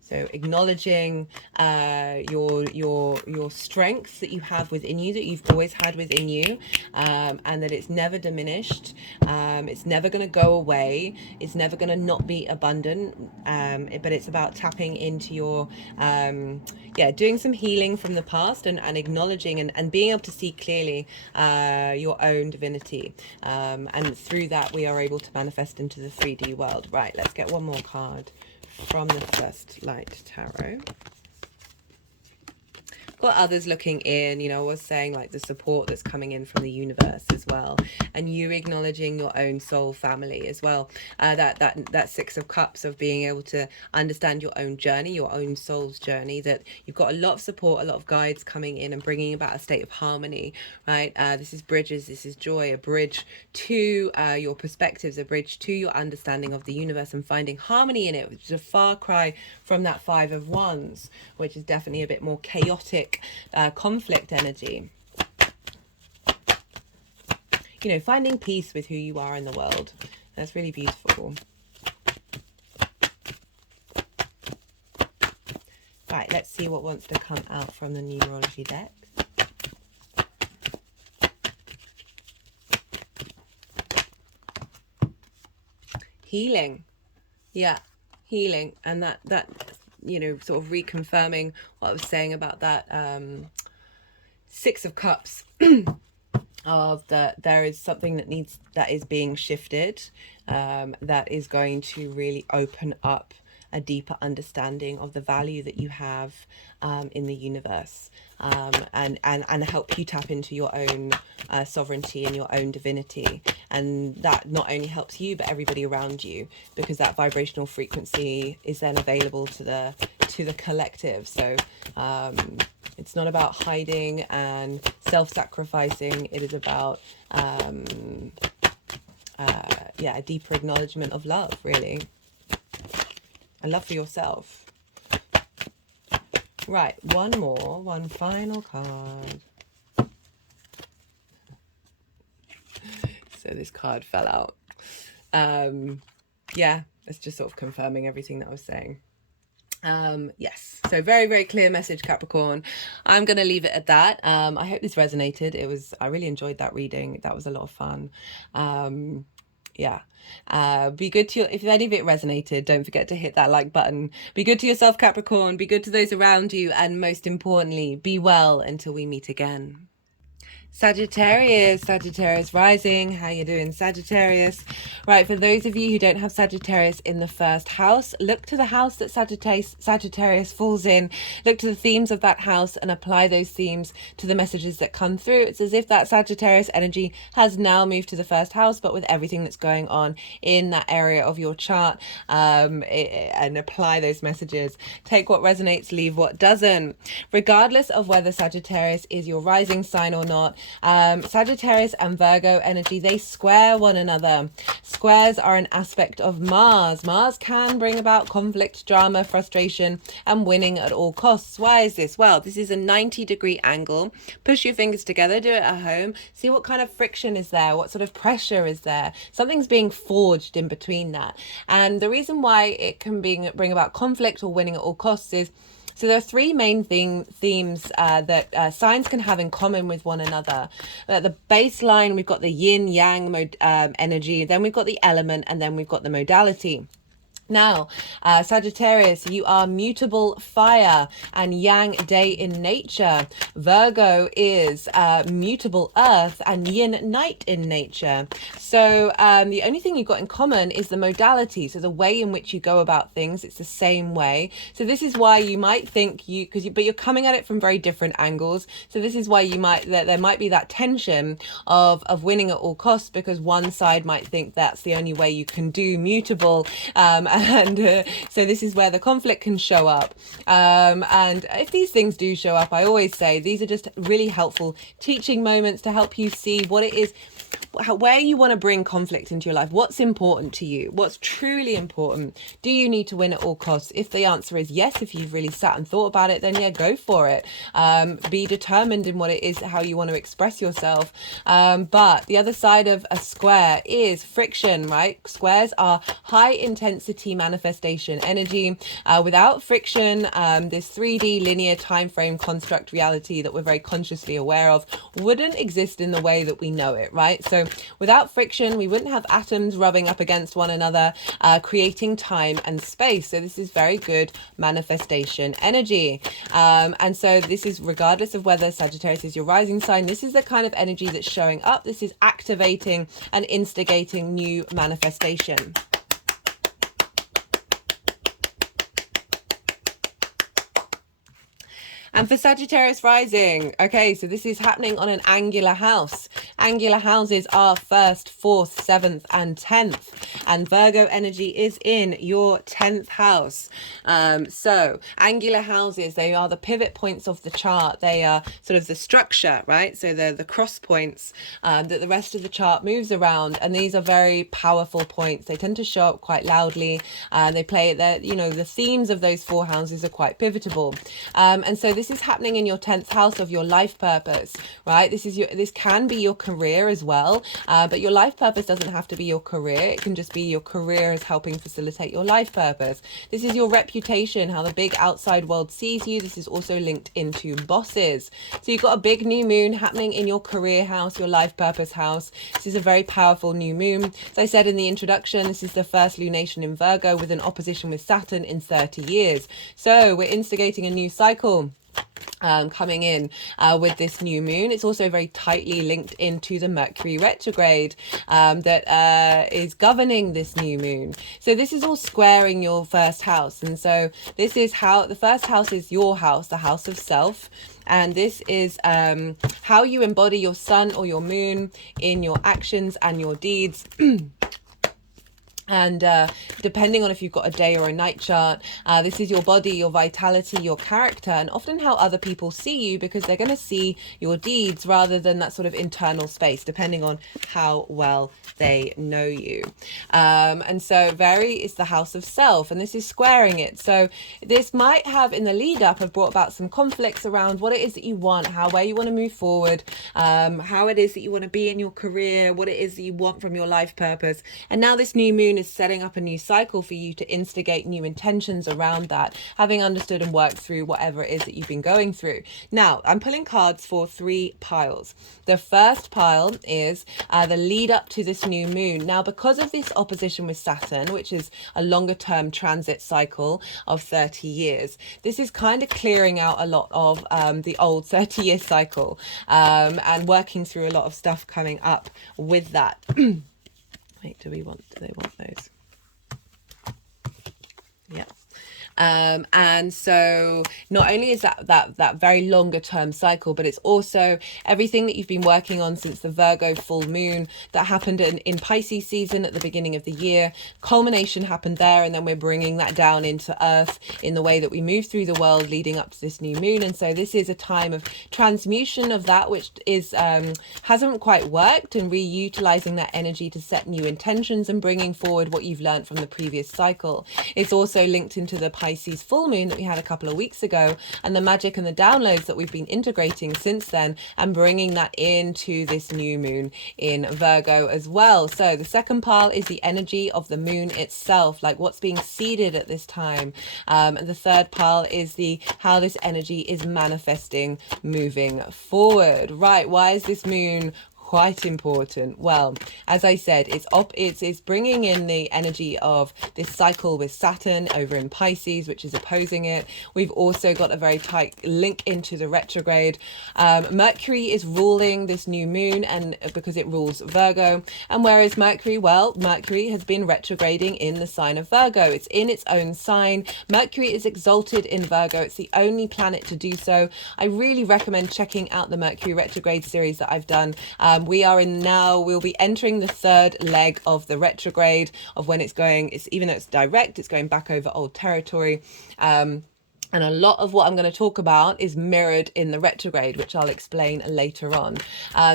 So acknowledging your strengths that you have within you, that you've always had within you, and that it's never diminished. It's never going to go away. It's never going to not be abundant. But it's about tapping into your, doing some healing from the past, and acknowledging and being able to see clearly your own divinity. And through that, we are able to manifest into the 3D world. Right, let's get one more card from the First Light Tarot. Got others looking in, I was saying, like, the support that's coming in from the universe as well, and you acknowledging your own soul family as well. That Six of Cups, of being able to understand your own journey, your own soul's journey, that you've got a lot of support, a lot of guides coming in and bringing about a state of harmony, right? This is bridges, this is joy, a bridge to your perspectives, a bridge to your understanding of the universe, and finding harmony in it, which is a far cry from that Five of Wands, which is definitely a bit more chaotic, conflict energy. Finding peace with who you are in the world. That's really beautiful. Right, let's see what wants to come out from the numerology deck. Healing. Yeah, healing. And that sort of reconfirming what I was saying about that Six of Cups. Of that there is something that is being shifted, that is going to really open up a deeper understanding of the value that you have in the universe, and help you tap into your own sovereignty and your own divinity. And that not only helps you, but everybody around you, because that vibrational frequency is then available to the collective. So it's not about hiding and self-sacrificing. It is about a deeper acknowledgement of love, really, and love for yourself. Right, one final card. So this card fell out. It's just sort of confirming everything that I was saying. Yes, so very, very clear message, Capricorn. I'm going to leave it at that. I hope this resonated. I really enjoyed that reading. That was a lot of fun. Yeah. Be good to your, if any of it resonated, don't forget to hit that like button. Be good to yourself, Capricorn. Be good to those around you. And most importantly, be well until we meet again. Sagittarius, Sagittarius rising. How you doing, Sagittarius? Right, for those of you who don't have Sagittarius in the first house, look to the house that Sagittarius falls in. Look to the themes of that house and apply those themes to the messages that come through. It's as if that Sagittarius energy has now moved to the first house, but with everything that's going on in that area of your chart, and apply those messages. Take what resonates, leave what doesn't. Regardless of whether Sagittarius is your rising sign or not, Sagittarius and Virgo energy, they square one another. Squares are an aspect of Mars. Mars can bring about conflict, drama, frustration, and winning at all costs. Why is this? Well, this is a 90-degree angle. Push your fingers together, do it at home. See what kind of friction is there, what sort of pressure is there. Something's being forged in between that. And the reason why it can bring about conflict or winning at all costs is, so there are three main themes that signs can have in common with one another. At the baseline, we've got the yin yang energy, then we've got the element, and then we've got the modality. Now, Sagittarius, you are mutable fire and yang day in nature. Virgo is mutable earth and yin night in nature. So the only thing you've got in common is the modality. So the way in which you go about things, it's the same way. So this is why you might think but you're coming at it from very different angles. So this is why there might be that tension of winning at all costs, because one side might think that's the only way you can do mutable, and so this is where the conflict can show up. And if these things do show up, I always say these are just really helpful teaching moments to help you see what it is, where you want to bring conflict into your life. What's important to you? What's truly important? Do you need to win at all costs? If the answer is yes, if you've really sat and thought about it, then yeah, go for it. Be determined in what it is, how you want to express yourself. But the other side of a square is friction, right? Squares are high intensity manifestation energy. Without friction, this 3D linear time frame construct reality that we're very consciously aware of wouldn't exist in the way that we know it, right? So without friction, we wouldn't have atoms rubbing up against one another, creating time and space. So this is very good manifestation energy. And so this is regardless of whether Sagittarius is your rising sign, this is the kind of energy that's showing up. This is activating and instigating new manifestation. And for Sagittarius rising, okay, so this is happening on an angular house. Angular houses are 1st, 4th, 7th, and 10th. And Virgo energy is in your 10th house. So angular houses, they are the pivot points of the chart. They are sort of the structure, right? So they're the cross points that the rest of the chart moves around. And these are very powerful points. They tend to show up quite loudly. They play, the themes of those four houses are quite pivotal. And so this is happening in your 10th house of your life purpose, right? This can be your career as well, but your life purpose doesn't have to be your career. It can just be your career as helping facilitate your life purpose. This is your reputation, how the big outside world sees you. This is also linked into bosses. So you've got a big new moon happening in your career house, your life purpose house. This is a very powerful new moon. As I said in the introduction, this is the first lunation in Virgo with an opposition with Saturn in 30 years. So we're instigating a new cycle coming in with this new moon. It's also very tightly linked into the Mercury retrograde that is governing this new moon. So this is all squaring your first house. And so this is how the first house is your house, the house of self. And this is how you embody your sun or your moon in your actions and your deeds. And depending on if you've got a day or a night chart, this is your body, your vitality, your character, and often how other people see you, because they're going to see your deeds rather than that sort of internal space, depending on how well they know you. And so it's the house of self, and this is squaring it. So this might have, in the lead up, have brought about some conflicts around what it is that you want, where you want to move forward, how it is that you want to be in your career, what it is that you want from your life purpose. And now this new moon is setting up a new cycle for you to instigate new intentions around that, having understood and worked through whatever it is that you've been going through. Now, I'm pulling cards for 3 piles. The first pile is the lead up to this new moon. Now, because of this opposition with Saturn, which is a longer term transit cycle of 30 years, this is kind of clearing out a lot of the old 30-year cycle and working through a lot of stuff coming up with that. Wait, do they want those? Yeah. And so not only is that very longer term cycle, but it's also everything that you've been working on since the Virgo full moon that happened in Pisces season at the beginning of the year. Culmination happened there, and then we're bringing that down into Earth in the way that we move through the world leading up to this new moon. And so this is a time of transmutation of that which is hasn't quite worked, and reutilizing that energy to set new intentions and bringing forward what you've learned from the previous cycle. It's also linked into the Pisces full moon that we had a couple of weeks ago, and the magic and the downloads that we've been integrating since then, and bringing that into this new moon in Virgo as well. So the second pile is the energy of the moon itself, like what's being seeded at this time. And the third pile is the how this energy is manifesting moving forward. Right, why is this moon quite important? Well, as I said, it's bringing in the energy of this cycle with Saturn over in Pisces, which is opposing it. We've also got a very tight link into the retrograde. Mercury is ruling this new moon, and because it rules Virgo, and whereas Mercury has been retrograding in the sign of Virgo. It's in its own sign. Mercury is exalted in Virgo. It's the only planet to do so. I really recommend checking out the Mercury retrograde series that I've done. We'll be entering the third leg of the retrograde of when even though it's direct, it's going back over old territory. And a lot of what I'm going to talk about is mirrored in the retrograde, which I'll explain later on.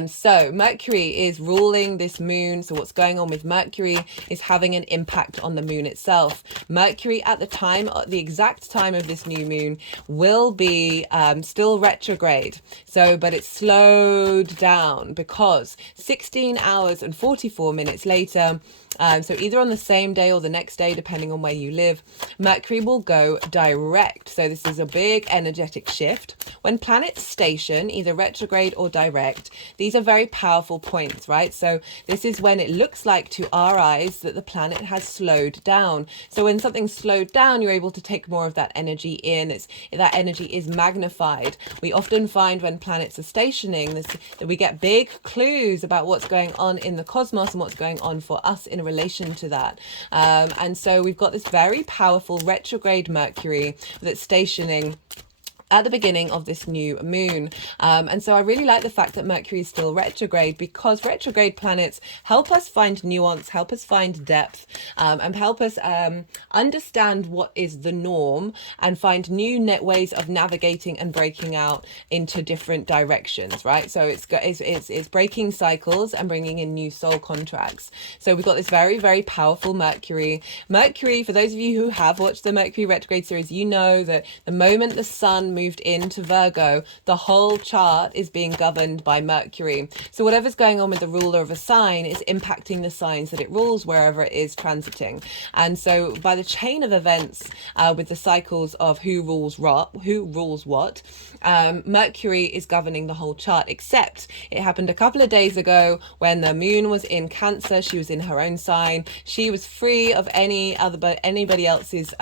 So Mercury is ruling this moon. So what's going on with Mercury is having an impact on the moon itself. Mercury at the exact time of this new moon will be still retrograde. But it's slowed down because 16 hours and 44 minutes later, so either on the same day or the next day, depending on where you live, Mercury will go direct. So this is a big energetic shift. When planets station, either retrograde or direct, these are very powerful points, right? So this is when it looks like to our eyes that the planet has slowed down. So when something's slowed down, you're able to take more of that energy in. That energy is magnified. We often find when planets are stationing that we get big clues about what's going on in the cosmos and what's going on for us in relation to that. And so we've got this very powerful retrograde Mercury that's stationing at the beginning of this new moon. And so I really like the fact that Mercury is still retrograde, because retrograde planets help us find nuance, help us find depth, and help us understand what is the norm and find new ways of navigating and breaking out into different directions, right? So it's breaking cycles and bringing in new soul contracts. So we've got this very, very powerful Mercury. Mercury, for those of you who have watched the Mercury retrograde series, you know that the moment the sun moved into Virgo, the whole chart is being governed by Mercury. So whatever's going on with the ruler of a sign is impacting the signs that it rules wherever it is transiting. And so by the chain of events with the cycles of who rules what, Mercury is governing the whole chart, except it happened a couple of days ago when the moon was in Cancer. She was in her own sign. She was free of anybody else's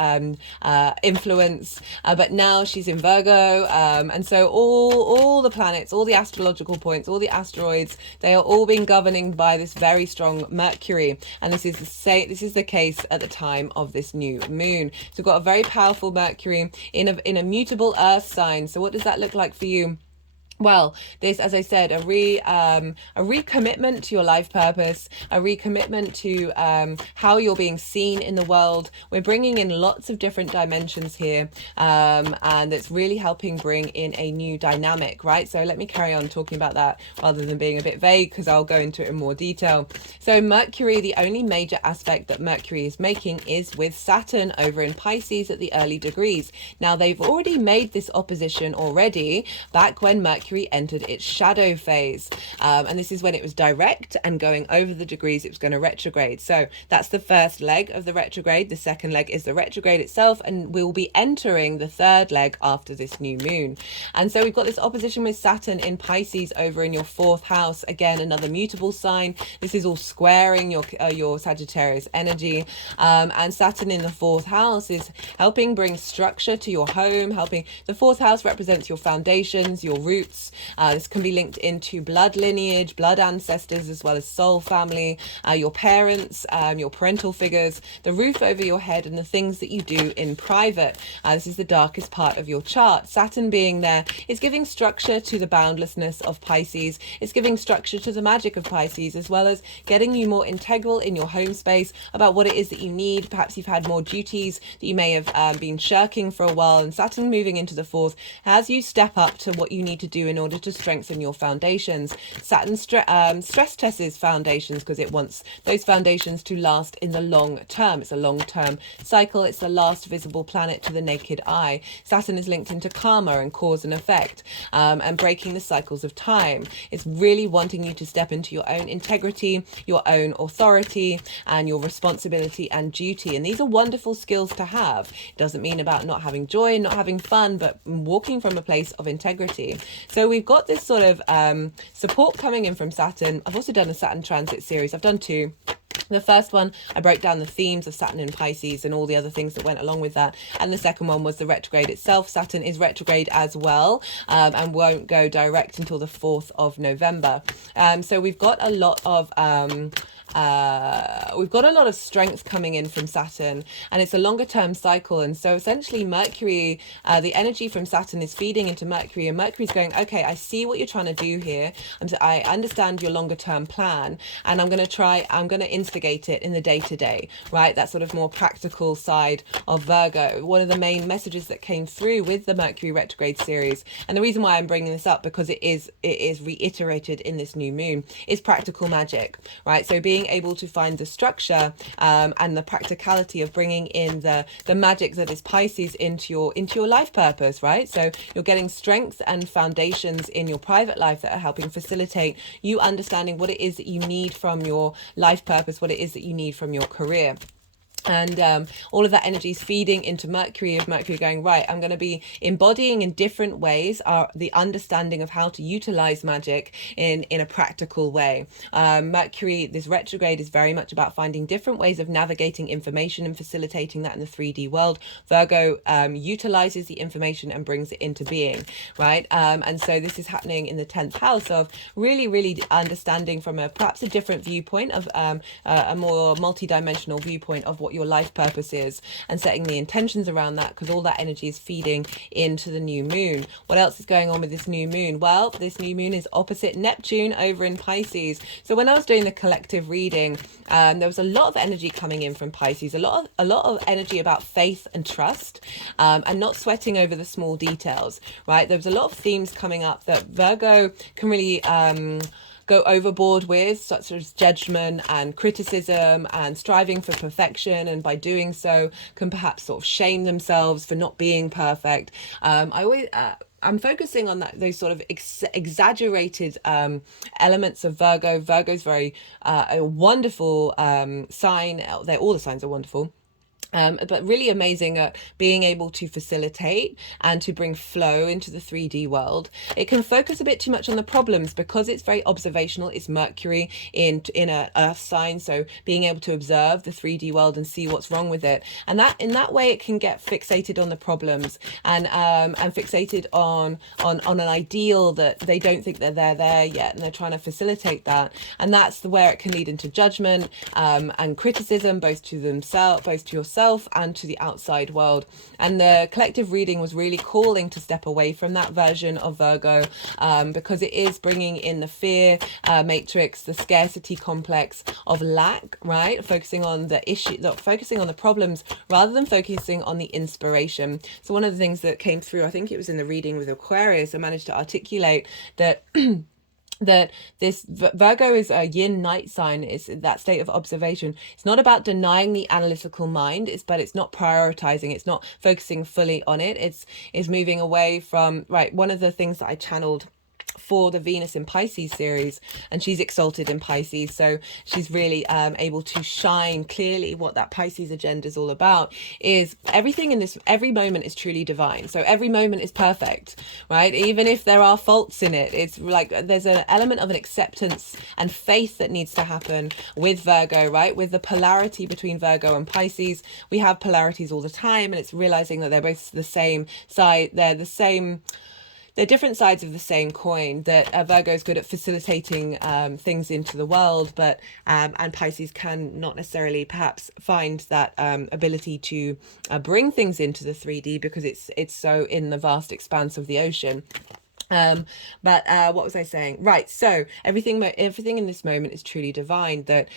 influence, but now she's in Virgo. And so all the planets, all the astrological points, all the asteroids, they are all being governed by this very strong Mercury. And this is the case at the time of this new moon. So we've got a very powerful Mercury in a mutable earth sign. So what does that look like for you? Well, this, as I said, a recommitment to your life purpose, a recommitment to how you're being seen in the world. We're bringing in lots of different dimensions here, and it's really helping bring in a new dynamic, right? So let me carry on talking about that rather than being a bit vague, because I'll go into it in more detail. So Mercury, the only major aspect that Mercury is making is with Saturn over in Pisces at the early degrees. Now, they've already made this opposition back when Mercury Mercury entered its shadow phase. And this is when it was direct and going over the degrees, it was going to retrograde. So that's the first leg of the retrograde. The second leg is the retrograde itself, and we'll be entering the third leg after this new moon. And so we've got this opposition with Saturn in Pisces over in your fourth house. Again, another mutable sign. This is all squaring your Sagittarius energy. And Saturn in the fourth house is helping bring structure to your home, helping. The fourth house represents your foundations, your roots. This can be linked into blood lineage, blood ancestors, as well as soul family, your parents, your parental figures, the roof over your head, and the things that you do in private. This is the darkest part of your chart. Saturn being there is giving structure to the boundlessness of Pisces. It's giving structure to the magic of Pisces, as well as getting you more integral in your home space about what it is that you need. Perhaps you've had more duties that you may have been shirking for a while, and Saturn moving into the fourth as you step up to what you need to do in order to strengthen your foundations. Saturn stress tests foundations because it wants those foundations to last in the long term. It's a long-term cycle. It's the last visible planet to the naked eye. Saturn is linked into karma and cause and effect, and breaking the cycles of time. It's really wanting you to step into your own integrity, your own authority, and your responsibility and duty. And these are wonderful skills to have. It doesn't mean about not having joy and not having fun, but walking from a place of integrity. So we've got this sort of support coming in from Saturn. I've also done a Saturn transit series. I've done two. The first one, I broke down the themes of Saturn in Pisces and all the other things that went along with that. And the second one was the retrograde itself. Saturn is retrograde as well, and won't go direct until the 4th of November. So we've got a lot of strength coming in from Saturn, and it's a longer term cycle. And so essentially Mercury, the energy from Saturn is feeding into Mercury, and Mercury's going, okay, I see what you're trying to do here. I understand your longer term plan, and I'm going to instigate it in the day to day, right? That sort of more practical side of Virgo. One of the main messages that came through with the Mercury retrograde series, and the reason why I'm bringing this up because it is reiterated in this new moon, is practical magic, right? So being able to find the structure and the practicality of bringing in the magic that is Pisces into your life purpose, right? So you're getting strength and foundations in your private life that are helping facilitate you understanding what it is that you need from your life purpose, what it is that you need from your career. And all of that energy is feeding into Mercury, of Mercury going, right, I'm going to be embodying in different ways the understanding of how to utilize magic in a practical way. Mercury, this retrograde, is very much about finding different ways of navigating information and facilitating that in the 3D world. Virgo utilizes the information and brings it into being, right? And so this is happening in the 10th house of really understanding from perhaps a different viewpoint of a more multi-dimensional viewpoint of what your life purpose is, and setting the intentions around that, because all that energy is feeding into the new moon. What else is going on with this new moon? Well, this new moon is opposite Neptune over in Pisces. So when I was doing the collective reading, there was a lot of energy coming in from Pisces, a lot of energy about faith and trust, and not sweating over the small details, right? There was a lot of themes coming up that Virgo can really go overboard with, such as judgment and criticism and striving for perfection, and by doing so can perhaps sort of shame themselves for not being perfect. I'm focusing on those sort of exaggerated elements of Virgo. Virgo's very a wonderful sign. All the signs are wonderful. But really amazing at being able to facilitate and to bring flow into the 3D world. It can focus a bit too much on the problems because it's very observational. It's Mercury in a earth sign, so being able to observe the 3D world and see what's wrong with it, and that in that way it can get fixated on the problems and fixated on an ideal that they don't think that they're there yet, and they're trying to facilitate that, and that's where it can lead into judgment and criticism, both to yourself and to the outside world. And the collective reading was really calling to step away from that version of Virgo, because it is bringing in the fear matrix, the scarcity complex of lack, right? Focusing on the issue, focusing on the problems rather than focusing on the inspiration. So one of the things that came through, I think it was in the reading with Aquarius, I managed to articulate that that this Virgo is a yin night sign. Is that state of observation. It's not about denying the analytical mind, but it's not prioritizing, it's not focusing fully on it. It's moving away from, right, one of the things that I channeled for the Venus in Pisces series, and she's exalted in Pisces, so she's really able to shine clearly what that Pisces agenda is all about. Is everything in this, every moment is truly divine, so every moment is perfect, right? Even if there are faults in it, it's like there's an element of an acceptance and faith that needs to happen with Virgo, right? With the polarity between Virgo and Pisces, we have polarities all the time, and it's realizing that they're both the same side, they're different sides of the same coin, that Virgo is good at facilitating things into the world, but and Pisces can not necessarily perhaps find that ability to bring things into the 3D because it's so in the vast expanse of the ocean. But what was I saying? Right, so everything in this moment is truly divine, that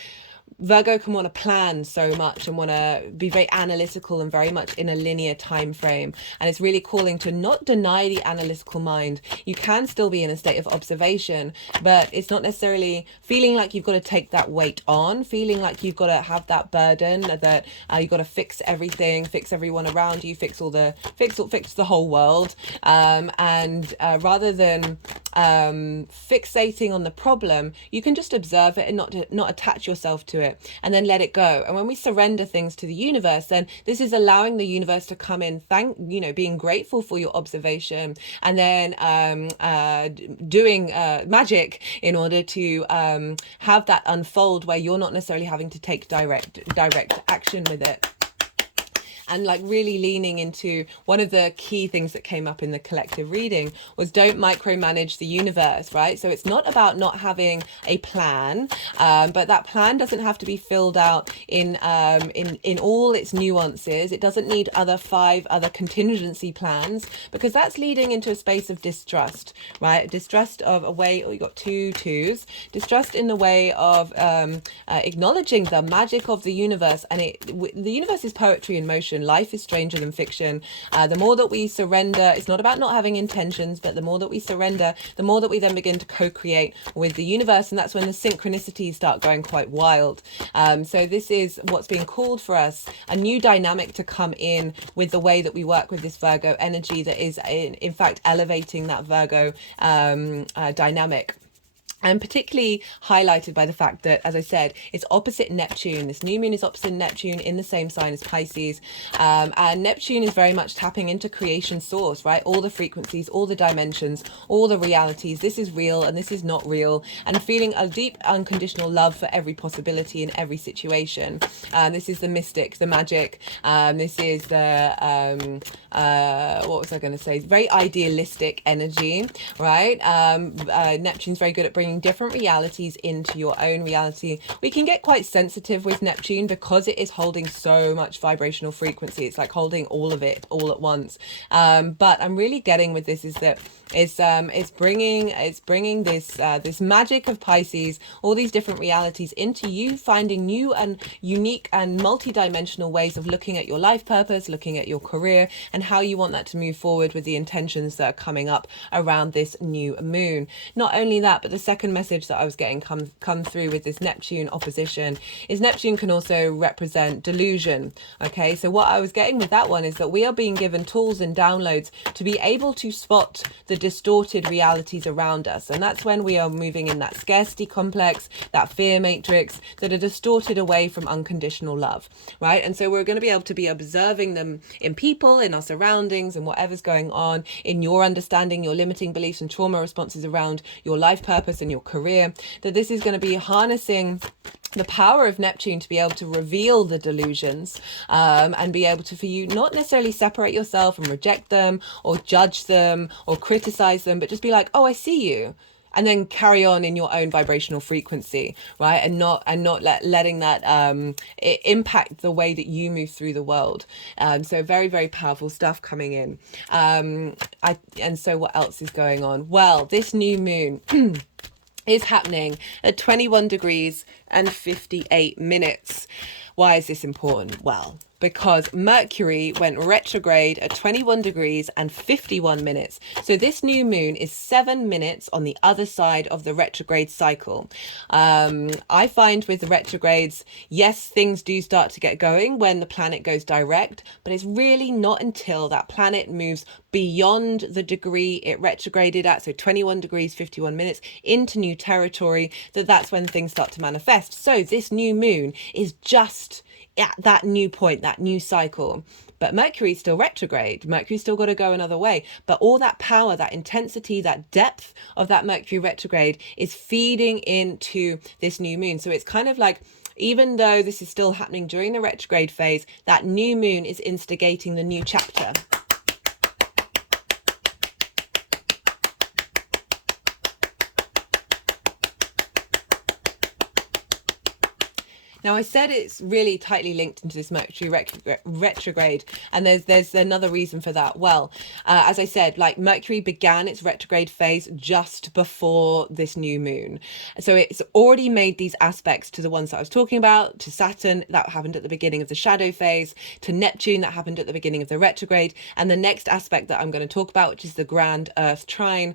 Virgo can want to plan so much and want to be very analytical and very much in a linear time frame, and it's really calling to not deny the analytical mind. You can still be in a state of observation, but it's not necessarily feeling like you've got to take that weight on, feeling like you've got to have that burden that you've got to fix everything, fix everyone around you, fix the whole world, and rather than fixating on the problem, you can just observe it and not attach yourself to it, and then let it go. And when we surrender things to the universe, then this is allowing the universe to come in, being grateful for your observation, and then doing magic in order to have that unfold where you're not necessarily having to take direct action with it. And like really leaning into one of the key things that came up in the collective reading was don't micromanage the universe, right? So it's not about not having a plan, but that plan doesn't have to be filled out in all its nuances. It doesn't need 5 other contingency plans, because that's leading into a space of distrust, right? Distrust of a way, you got 2 twos, distrust in the way of acknowledging the magic of the universe. And the universe is poetry in motion. Life is stranger than fiction. The more that we surrender, it's not about not having intentions, but the more that we surrender, the more that we then begin to co-create with the universe, and that's when the synchronicities start going quite wild. So this is what's being called for us, a new dynamic to come in with the way that we work with this Virgo energy that is in fact elevating that Virgo dynamic. And particularly highlighted by the fact that, as I said, it's opposite Neptune. This new moon is opposite Neptune in the same sign as Pisces. And Neptune is very much tapping into creation source, right? All the frequencies, all the dimensions, all the realities. This is real and this is not real. And feeling a deep unconditional love for every possibility in every situation. This is the mystic, the magic. This is the, what was I going to say? Very idealistic energy, right? Neptune's very good at bringing different realities into your own reality. We can get quite sensitive with Neptune because it is holding so much vibrational frequency. It's like holding all of it all at once. But I'm really getting with this is that it's bringing this magic of Pisces, all these different realities into you, finding new and unique and multi-dimensional ways of looking at your life purpose, looking at your career, and how you want that to move forward with the intentions that are coming up around this new moon. Not only that, but the second message that I was getting come through with this Neptune opposition is Neptune can also represent delusion. Okay, so what I was getting with that one is that we are being given tools and downloads to be able to spot the distorted realities around us, and that's when we are moving in that scarcity complex, that fear matrix, that are distorted away from unconditional love, right? And so we're going to be able to be observing them in people, in our surroundings, and whatever's going on in your understanding, your limiting beliefs and trauma responses around your life purpose and your career, that this is going to be harnessing the power of Neptune to be able to reveal the delusions, and be able to, for you, not necessarily separate yourself and reject them or judge them or criticize them, but just be like, oh, I see you, and then carry on in your own vibrational frequency, right? And not letting that impact the way that you move through the world. So very, very powerful stuff coming in. And so what else is going on? Well, this new moon is happening at 21 degrees and 58 minutes. Why is this important? Well, because Mercury went retrograde at 21 degrees and 51 minutes. So this new moon is 7 minutes on the other side of the retrograde cycle. I find with the retrogrades, yes, things do start to get going when the planet goes direct, but it's really not until that planet moves beyond the degree it retrograded at, so 21 degrees 51 minutes into new territory, that's when things start to manifest. So this new moon is just at that new point, that new cycle. But Mercury's still retrograde. Mercury's still got to go another way. But all that power, that intensity, that depth of that Mercury retrograde is feeding into this new moon. So it's kind of like, even though this is still happening during the retrograde phase, that new moon is instigating the new chapter. Now, I said it's really tightly linked into this Mercury retrograde, and there's another reason for that. Well, as I said, like Mercury began its retrograde phase just before this new moon. So it's already made these aspects to the ones that I was talking about, to Saturn, that happened at the beginning of the shadow phase, to Neptune, that happened at the beginning of the retrograde, and the next aspect that I'm going to talk about, which is the grand Earth trine.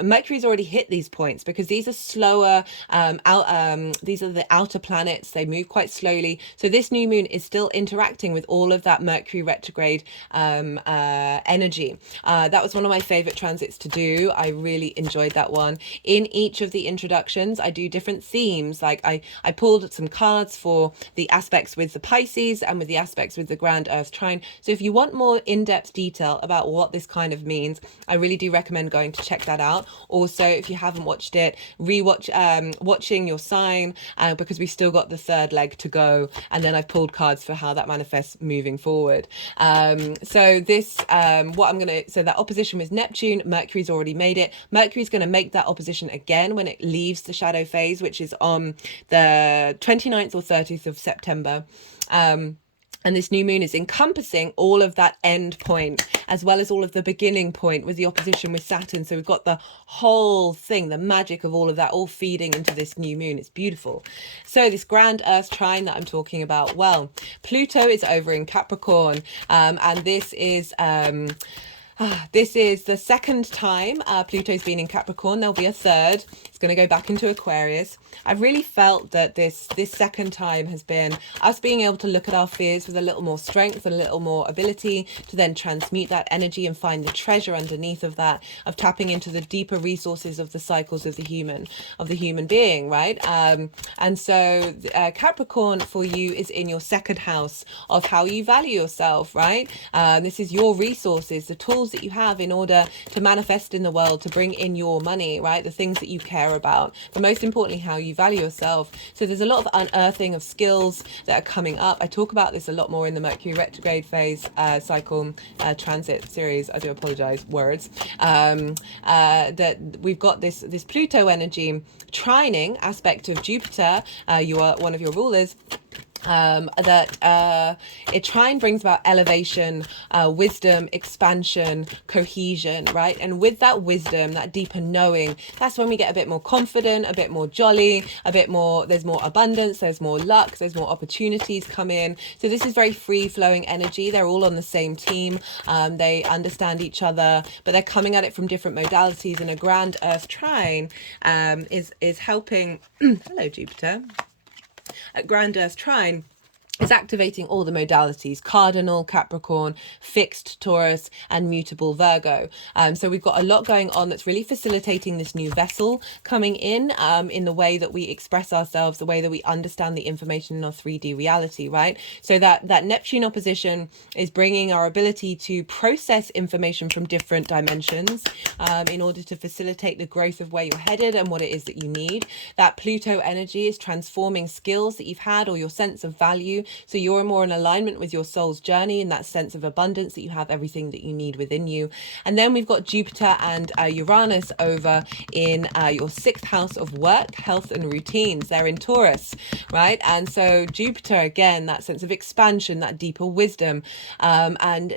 Mercury's already hit these points because these are slower, these are the outer planets, they move quite slowly. So this new moon is still interacting with all of that Mercury retrograde energy. That was one of my favorite transits to do. I really enjoyed that one. In each of the introductions, I do different themes. Like I pulled some cards for the aspects with the Pisces and with the aspects with the grand Earth trine. So if you want more in-depth detail about what this kind of means, I really do recommend going to check that out. Also, if you haven't watched it, rewatch watching your sign, because we've still got the third leg to go, and then I've pulled cards for how that manifests moving forward. So this so that opposition with Neptune, Mercury's already made it. Mercury's going to make that opposition again when it leaves the shadow phase, which is on the 29th or 30th of September. And this new moon is encompassing all of that end point, as well as all of the beginning point with the opposition with Saturn. So we've got the whole thing, the magic of all of that, all feeding into this new moon. It's beautiful. So this grand Earth trine that I'm talking about, well, Pluto is over in Capricorn, and this is the second time Pluto's been in Capricorn. There'll be a third. It's going to go back into Aquarius. I've really felt that this second time has been us being able to look at our fears with a little more strength and a little more ability to then transmute that energy and find the treasure underneath of that, of tapping into the deeper resources of the cycles of the human being, right? And so Capricorn for you is in your second house of how you value yourself, right? This is your resources, the tools that you have in order to manifest in the world, to bring in your money, right? The things that you care about, but most importantly, how you value yourself. So there's a lot of unearthing of skills that are coming up. I talk about this a lot more in the Mercury retrograde phase cycle transit series. I do apologize, words. That we've got this Pluto energy trining aspect of Jupiter. You are one of your rulers. It trine brings about elevation, wisdom, expansion, cohesion, right? And with that wisdom, that deeper knowing, that's when we get a bit more confident, a bit more jolly, a bit more, there's more abundance, there's more luck, there's more opportunities come in. So this is very free flowing energy. They're all on the same team. They understand each other, but they're coming at it from different modalities, and a grand Earth trine is helping. Hello, Jupiter. At grand Earth trine is activating all the modalities: cardinal, Capricorn, fixed Taurus, and mutable Virgo. So we've got a lot going on that's really facilitating this new vessel coming in the way that we express ourselves, the way that we understand the information in our 3D reality, right? So that Neptune opposition is bringing our ability to process information from different dimensions in order to facilitate the growth of where you're headed and what it is that you need. That Pluto energy is transforming skills that you've had or your sense of value, so you're more in alignment with your soul's journey and that sense of abundance, that you have everything that you need within you. And then we've got Jupiter and Uranus over in your sixth house of work, health and routines. They're in Taurus, right? And so Jupiter, again, that sense of expansion, that deeper wisdom, and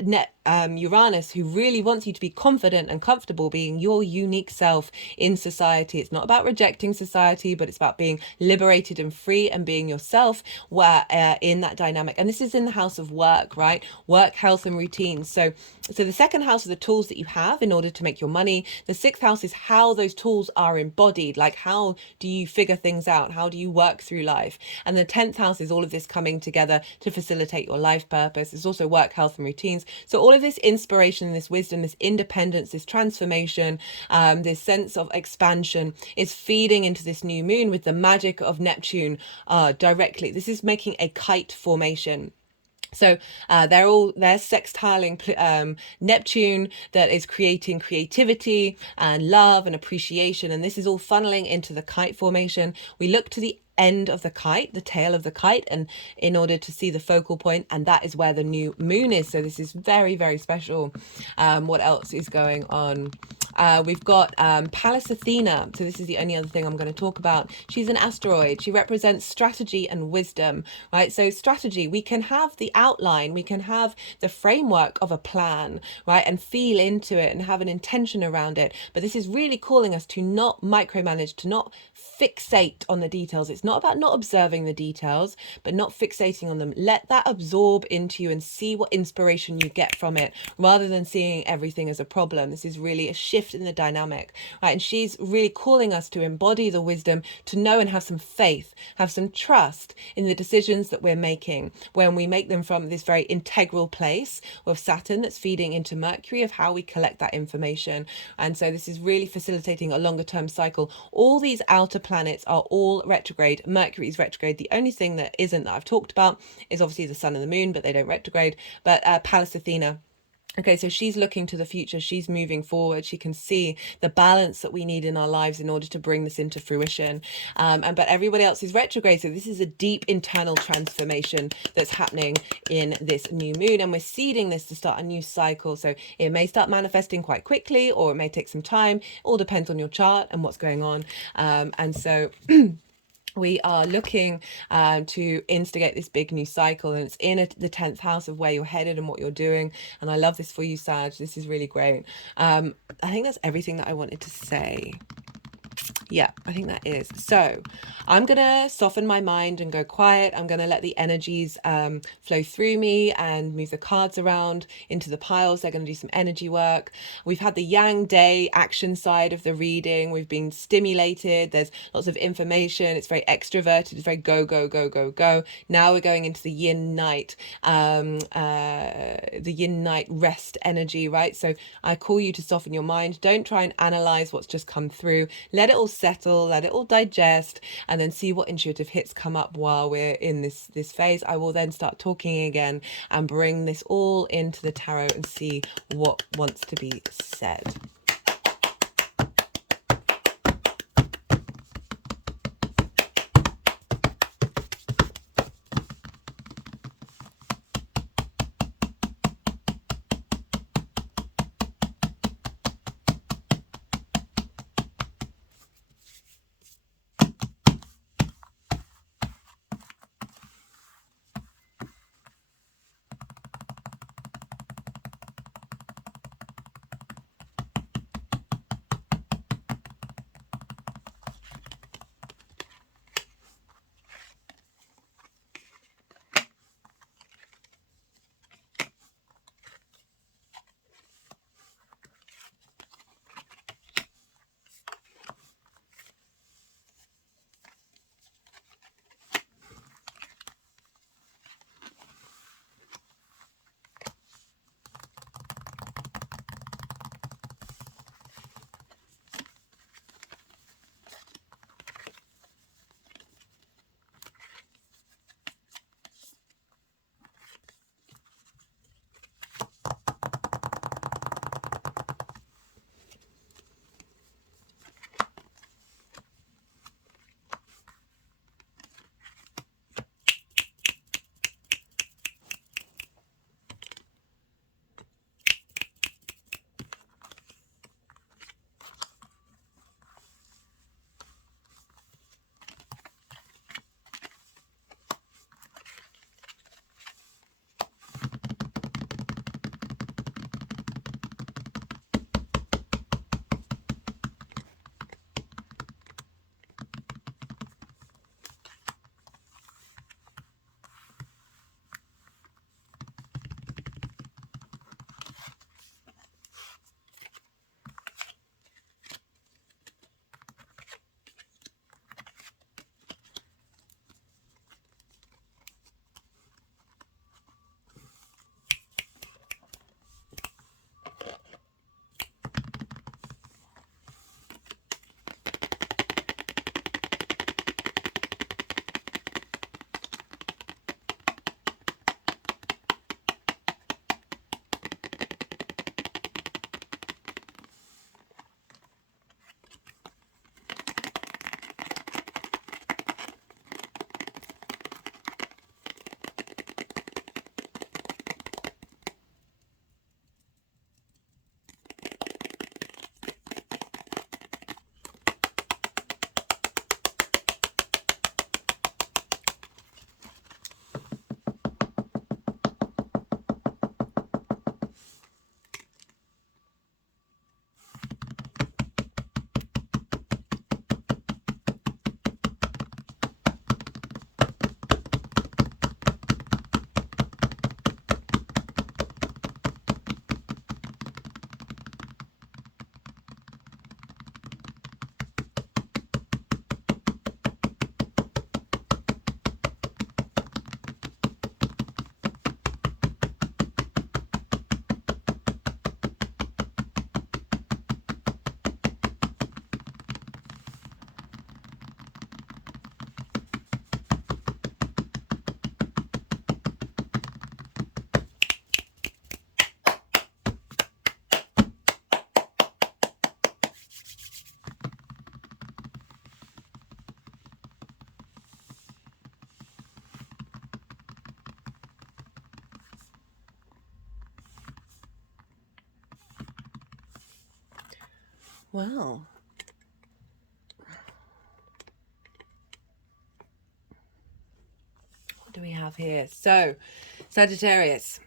Uranus, who really wants you to be confident and comfortable being your unique self in society. It's not about rejecting society, but it's about being liberated and free and being yourself where in that dynamic. And this is in the house of work, right? Work, health, and routines. So the second house are the tools that you have in order to make your money. The sixth house is how those tools are embodied. Like, how do you figure things out? How do you work through life? And the 10th house is all of this coming together to facilitate your life purpose. It's also work, health, and routines. So all of this inspiration, this wisdom, this independence, this transformation, this sense of expansion is feeding into this new moon with the magic of Neptune directly. This is making a kite formation. So they're sextiling Neptune, that is creating creativity and love and appreciation, and this is all funneling into the kite formation. We look to the end of the kite, the tail of the kite, and in order to see the focal point, and that is where the new moon is. So this is very, very special. What else is going on? We've got Pallas Athena. So this is the only other thing I'm going to talk about. She's an asteroid. She represents strategy and wisdom, right? So strategy, we can have the outline, we can have the framework of a plan, right? And feel into it and have an intention around it. But this is really calling us to not micromanage, to not fixate on the details. It's not about not observing the details, but not fixating on them. Let that absorb into you and see what inspiration you get from it, rather than seeing everything as a problem. This is really a shift in the dynamic, right? And she's really calling us to embody the wisdom, to know and have some faith, have some trust in the decisions that we're making when we make them from this very integral place of Saturn that's feeding into Mercury, of how we collect that information. And so this is really facilitating a longer term cycle. All these outer planets are all retrograde. Mercury is retrograde. The only thing that isn't, that I've talked about, is obviously the sun and the moon, but they don't retrograde. But Pallas Athena, okay, so she's looking to the future. She's moving forward. She can see the balance that we need in our lives in order to bring this into fruition. But everybody else is retrograde. So this is a deep internal transformation that's happening in this new moon. And we're seeding this to start a new cycle. So it may start manifesting quite quickly, or it may take some time. It all depends on your chart and what's going on. And so we are looking to instigate this big new cycle, and it's in the 10th house of where you're headed and what you're doing. And I love this for you, Sag. This is really great. I think that's everything that I wanted to say. Yeah, I think that is. So I'm going to soften my mind and go quiet. I'm going to let the energies flow through me and move the cards around into the piles. They're going to do some energy work. We've had the Yang Day action side of the reading. We've been stimulated. There's lots of information. It's very extroverted. It's very go, go, go, go, go. Now we're going into the Yin Night, rest energy, right? So I call you to soften your mind. Don't try and analyze what's just come through. Let it all settle, let it all digest, and then see what intuitive hits come up while we're in this phase. I will then start talking again and bring this all into the tarot and see what wants to be said. Well, what do we have here? So, Sagittarius.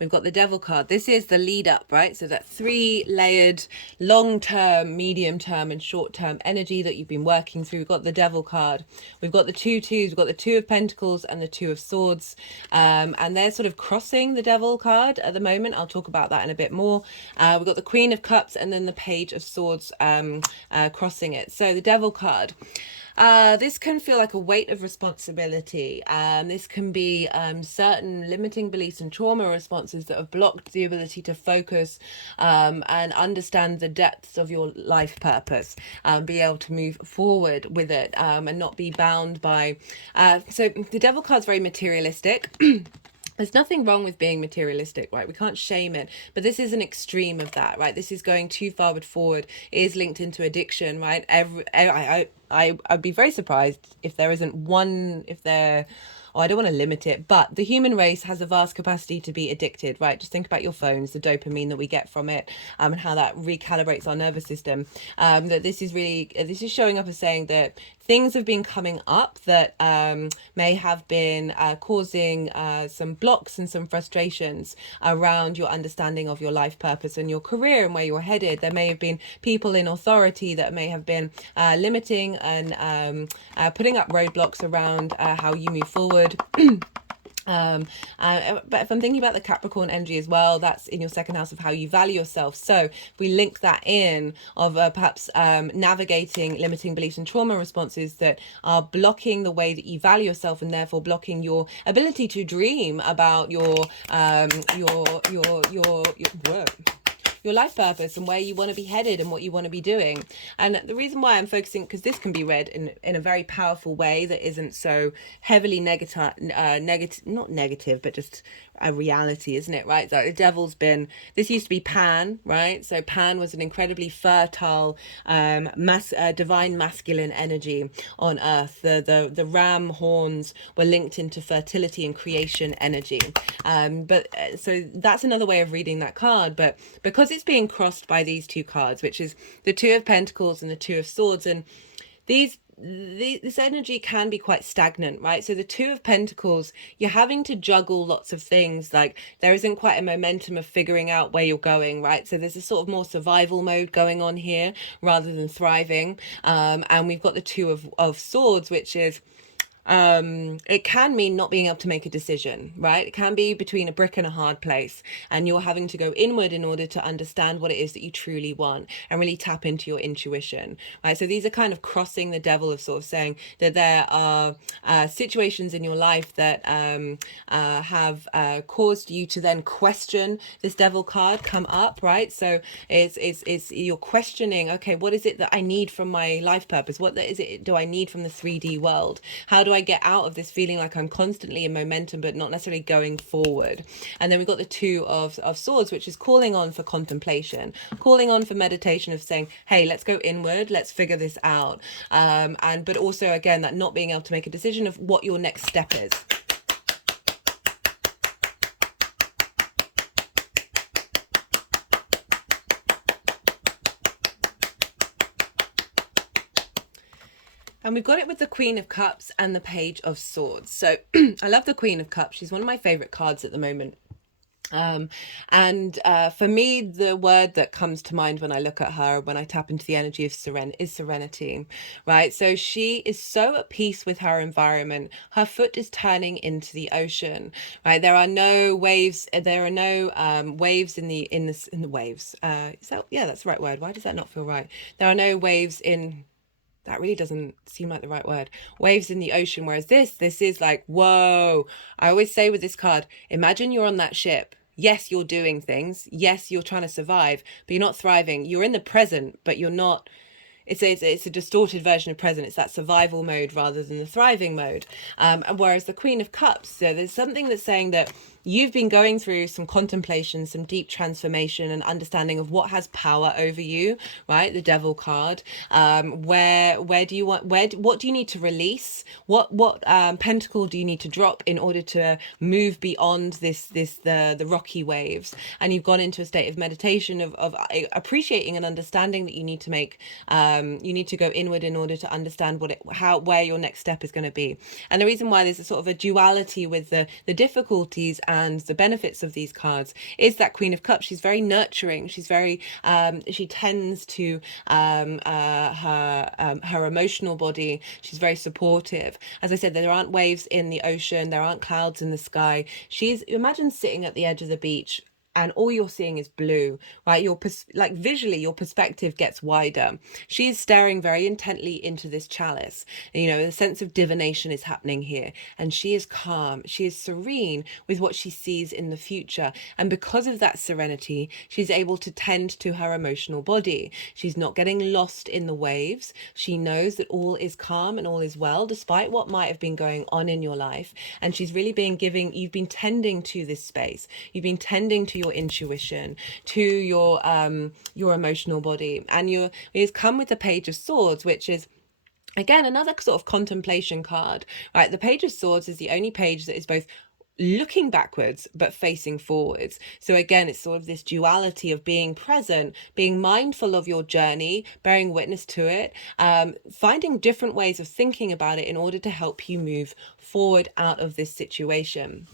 We've got the Devil card. This is the lead up, right? So that 3-layered, long-term, medium-term, and short-term energy that you've been working through. We've got the Devil card. We've got the 2 twos. We've got the 2 of Pentacles and the 2 of Swords. And they're sort of crossing the Devil card at the moment. I'll talk about that in a bit more. We've got the Queen of Cups and then the Page of Swords crossing it. So the Devil card. This can feel like a weight of responsibility. This can be certain limiting beliefs and trauma responses that have blocked the ability to focus and understand the depths of your life purpose, be able to move forward with it and not be bound by. So the Devil card's very materialistic. There's nothing wrong with being materialistic, right? We can't shame it, but this is an extreme of that, right? This is going too far forward. It is linked into addiction, right? I'd be very surprised if there isn't one, I don't want to limit it, but the human race has a vast capacity to be addicted, right? Just think about your phones, the dopamine that we get from it, and how that recalibrates our nervous system. That this is showing up as saying that things have been coming up that may have been causing some blocks and some frustrations around your understanding of your life purpose and your career and where you're headed. There may have been people in authority that may have been limiting and putting up roadblocks around how you move forward. But if I'm thinking about the Capricorn energy as well, that's in your second house of how you value yourself. So if we link that in of perhaps navigating limiting beliefs and trauma responses that are blocking the way that you value yourself and therefore blocking your ability to dream about your life purpose and where you want to be headed and what you want to be doing. And the reason why I'm focusing, because this can be read in a very powerful way that isn't so heavily negative, not negative, but just a reality, isn't it, right? So the Devil's been, this used to be Pan, right? So Pan was an incredibly fertile divine masculine energy on earth. The ram horns were linked into fertility and creation energy. So that's another way of reading that card, but because it's being crossed by these 2 cards, which is the 2 of Pentacles and the 2 of Swords, and this energy can be quite stagnant, right? So the 2 of Pentacles, you're having to juggle lots of things. Like there isn't quite a momentum of figuring out where you're going, right? So there's a sort of more survival mode going on here rather than thriving. And we've got the 2 of Swords, which is it can mean not being able to make a decision, right? It can be between a brick and a hard place, and you're having to go inward in order to understand what it is that you truly want and really tap into your intuition, right? So these are kind of crossing the Devil of sort of saying that there are situations in your life that have caused you to then question this Devil card come up, right? So it's you're questioning, okay, what is it that I need from my life purpose? What is it do I need from the 3D world? How do I get out of this feeling like I'm constantly in momentum but not necessarily going forward? And then we've got the 2 of Swords, which is calling on for contemplation, calling on for meditation, of saying, hey, let's go inward, let's figure this out. But also again, that not being able to make a decision of what your next step is. And we've got it with the Queen of Cups and the Page of Swords. So I love the Queen of Cups. She's one of my favorite cards at the moment. For me, the word that comes to mind when I look at her, when I tap into the energy of is serenity, right? So she is so at peace with her environment. Her foot is turning into the ocean, right? There are no waves. There are no waves in the waves. That's the right word. Why does that not feel right? There are no waves in. That really doesn't seem like the right word. Waves in the ocean. Whereas this is like, whoa. I always say with this card, imagine you're on that ship. Yes, you're doing things. Yes, you're trying to survive, but you're not thriving. You're in the present, but you're not. it's a distorted version of present. It's that survival mode rather than the thriving mode. And whereas the Queen of Cups, so there's something that's saying that you've been going through some contemplation, some deep transformation and understanding of what has power over you, right? The Devil card. Where do you want, what do you need to release? What pentacle do you need to drop in order to move beyond the rocky waves? And you've gone into a state of meditation of appreciating and understanding that you need to make, you need to go inward in order to understand where your next step is going to be. And the reason why there's a sort of a duality with the difficulties and the benefits of these cards is that Queen of Cups. She's very nurturing. She's very she tends to her emotional body. She's very supportive. As I said, there aren't waves in the ocean, there aren't clouds in the sky. Imagine sitting at the edge of the beach and all you're seeing is blue, right? Like visually, your perspective gets wider. She's staring very intently into this chalice. You know, a sense of divination is happening here. And she is calm. She is serene with what she sees in the future. And because of that serenity, she's able to tend to her emotional body. She's not getting lost in the waves. She knows that all is calm and all is well, despite what might have been going on in your life. And she's really you've been tending to this space. You've been tending to your intuition, to your emotional body. And it's come with the Page of Swords, which is again another sort of contemplation card, right? The Page of Swords is the only page that is both looking backwards but facing forwards. So again, it's sort of this duality of being present, being mindful of your journey, bearing witness to it, finding different ways of thinking about it in order to help you move forward out of this situation.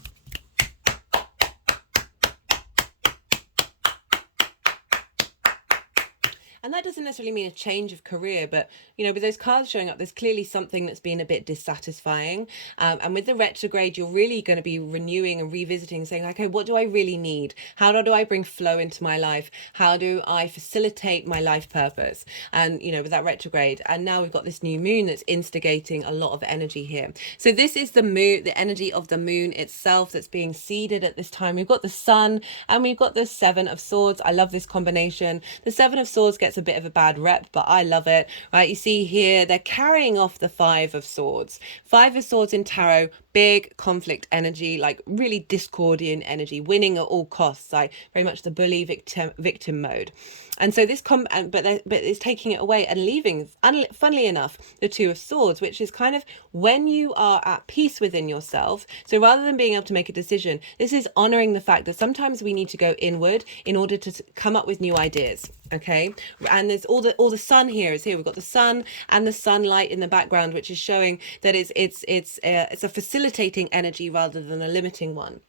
And that doesn't necessarily mean a change of career, but, you know, with those cards showing up, there's clearly something that's been a bit dissatisfying. And with the retrograde, you're really going to be renewing and revisiting, saying, okay, what do I really need? How do I bring flow into my life? How do I facilitate my life purpose? And, you know, with that retrograde, and now we've got this new moon that's instigating a lot of energy here. So this is the moon, the energy of the moon itself that's being seeded at this time. We've got the sun and we've got the Seven of Swords. I love this combination. The Seven of Swords gets a bit of a bad rep, but I love it, right? You see here, they're carrying off the Five of Swords. Five of Swords in tarot, big conflict energy, like really discordian energy, winning at all costs, like very much the bully victim mode. And so this but it's taking it away and leaving, funnily enough, the Two of Swords, which is kind of when you are at peace within yourself. So rather than being able to make a decision, this is honoring the fact that sometimes we need to go inward in order to come up with new ideas. Okay, and there's all the sun here is here. We've got the sun and the sunlight in the background, which is showing that it's a facilitating energy rather than a limiting one.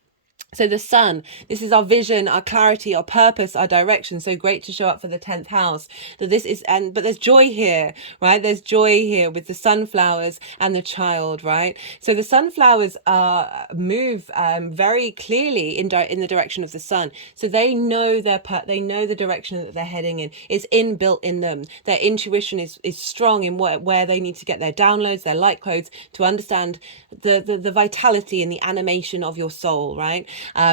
So the sun, this is our vision, our clarity, our purpose, our direction. So great to show up for the 10th house. That this is, but there's joy here, right? There's joy here with the sunflowers and the child, right? So the sunflowers move very clearly in the direction of the sun. So they know they know the direction that they're heading in. It's inbuilt in them. Their intuition is strong in where they need to get their downloads, their light codes, to understand the vitality and the animation of your soul, right?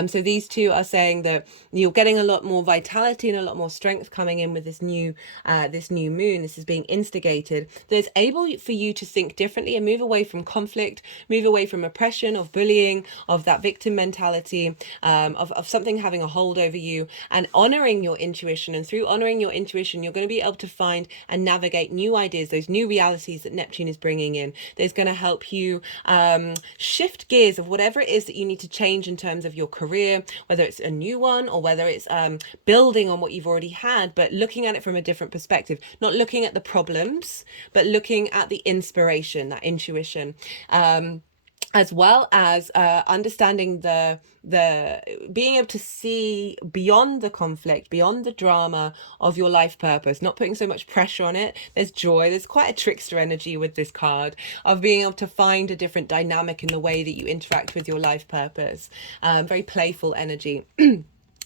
So these two are saying that you're getting a lot more vitality and a lot more strength coming in with this new moon. This is being instigated. That's able for you to think differently and move away from conflict, move away from oppression, of bullying, of that victim mentality, of something having a hold over you, and honoring your intuition. And through honoring your intuition, you're going to be able to find and navigate new ideas, those new realities that Neptune is bringing in. That's going to help you shift gears of whatever it is that you need to change in terms of your career, whether it's a new one or whether it's building on what you've already had, but looking at it from a different perspective, not looking at the problems, but looking at the inspiration, that intuition, as well as understanding the being able to see beyond the conflict, beyond the drama of your life purpose, not putting so much pressure on it. There's joy. There's quite a trickster energy with this card of being able to find a different dynamic in the way that you interact with your life purpose. Very playful energy.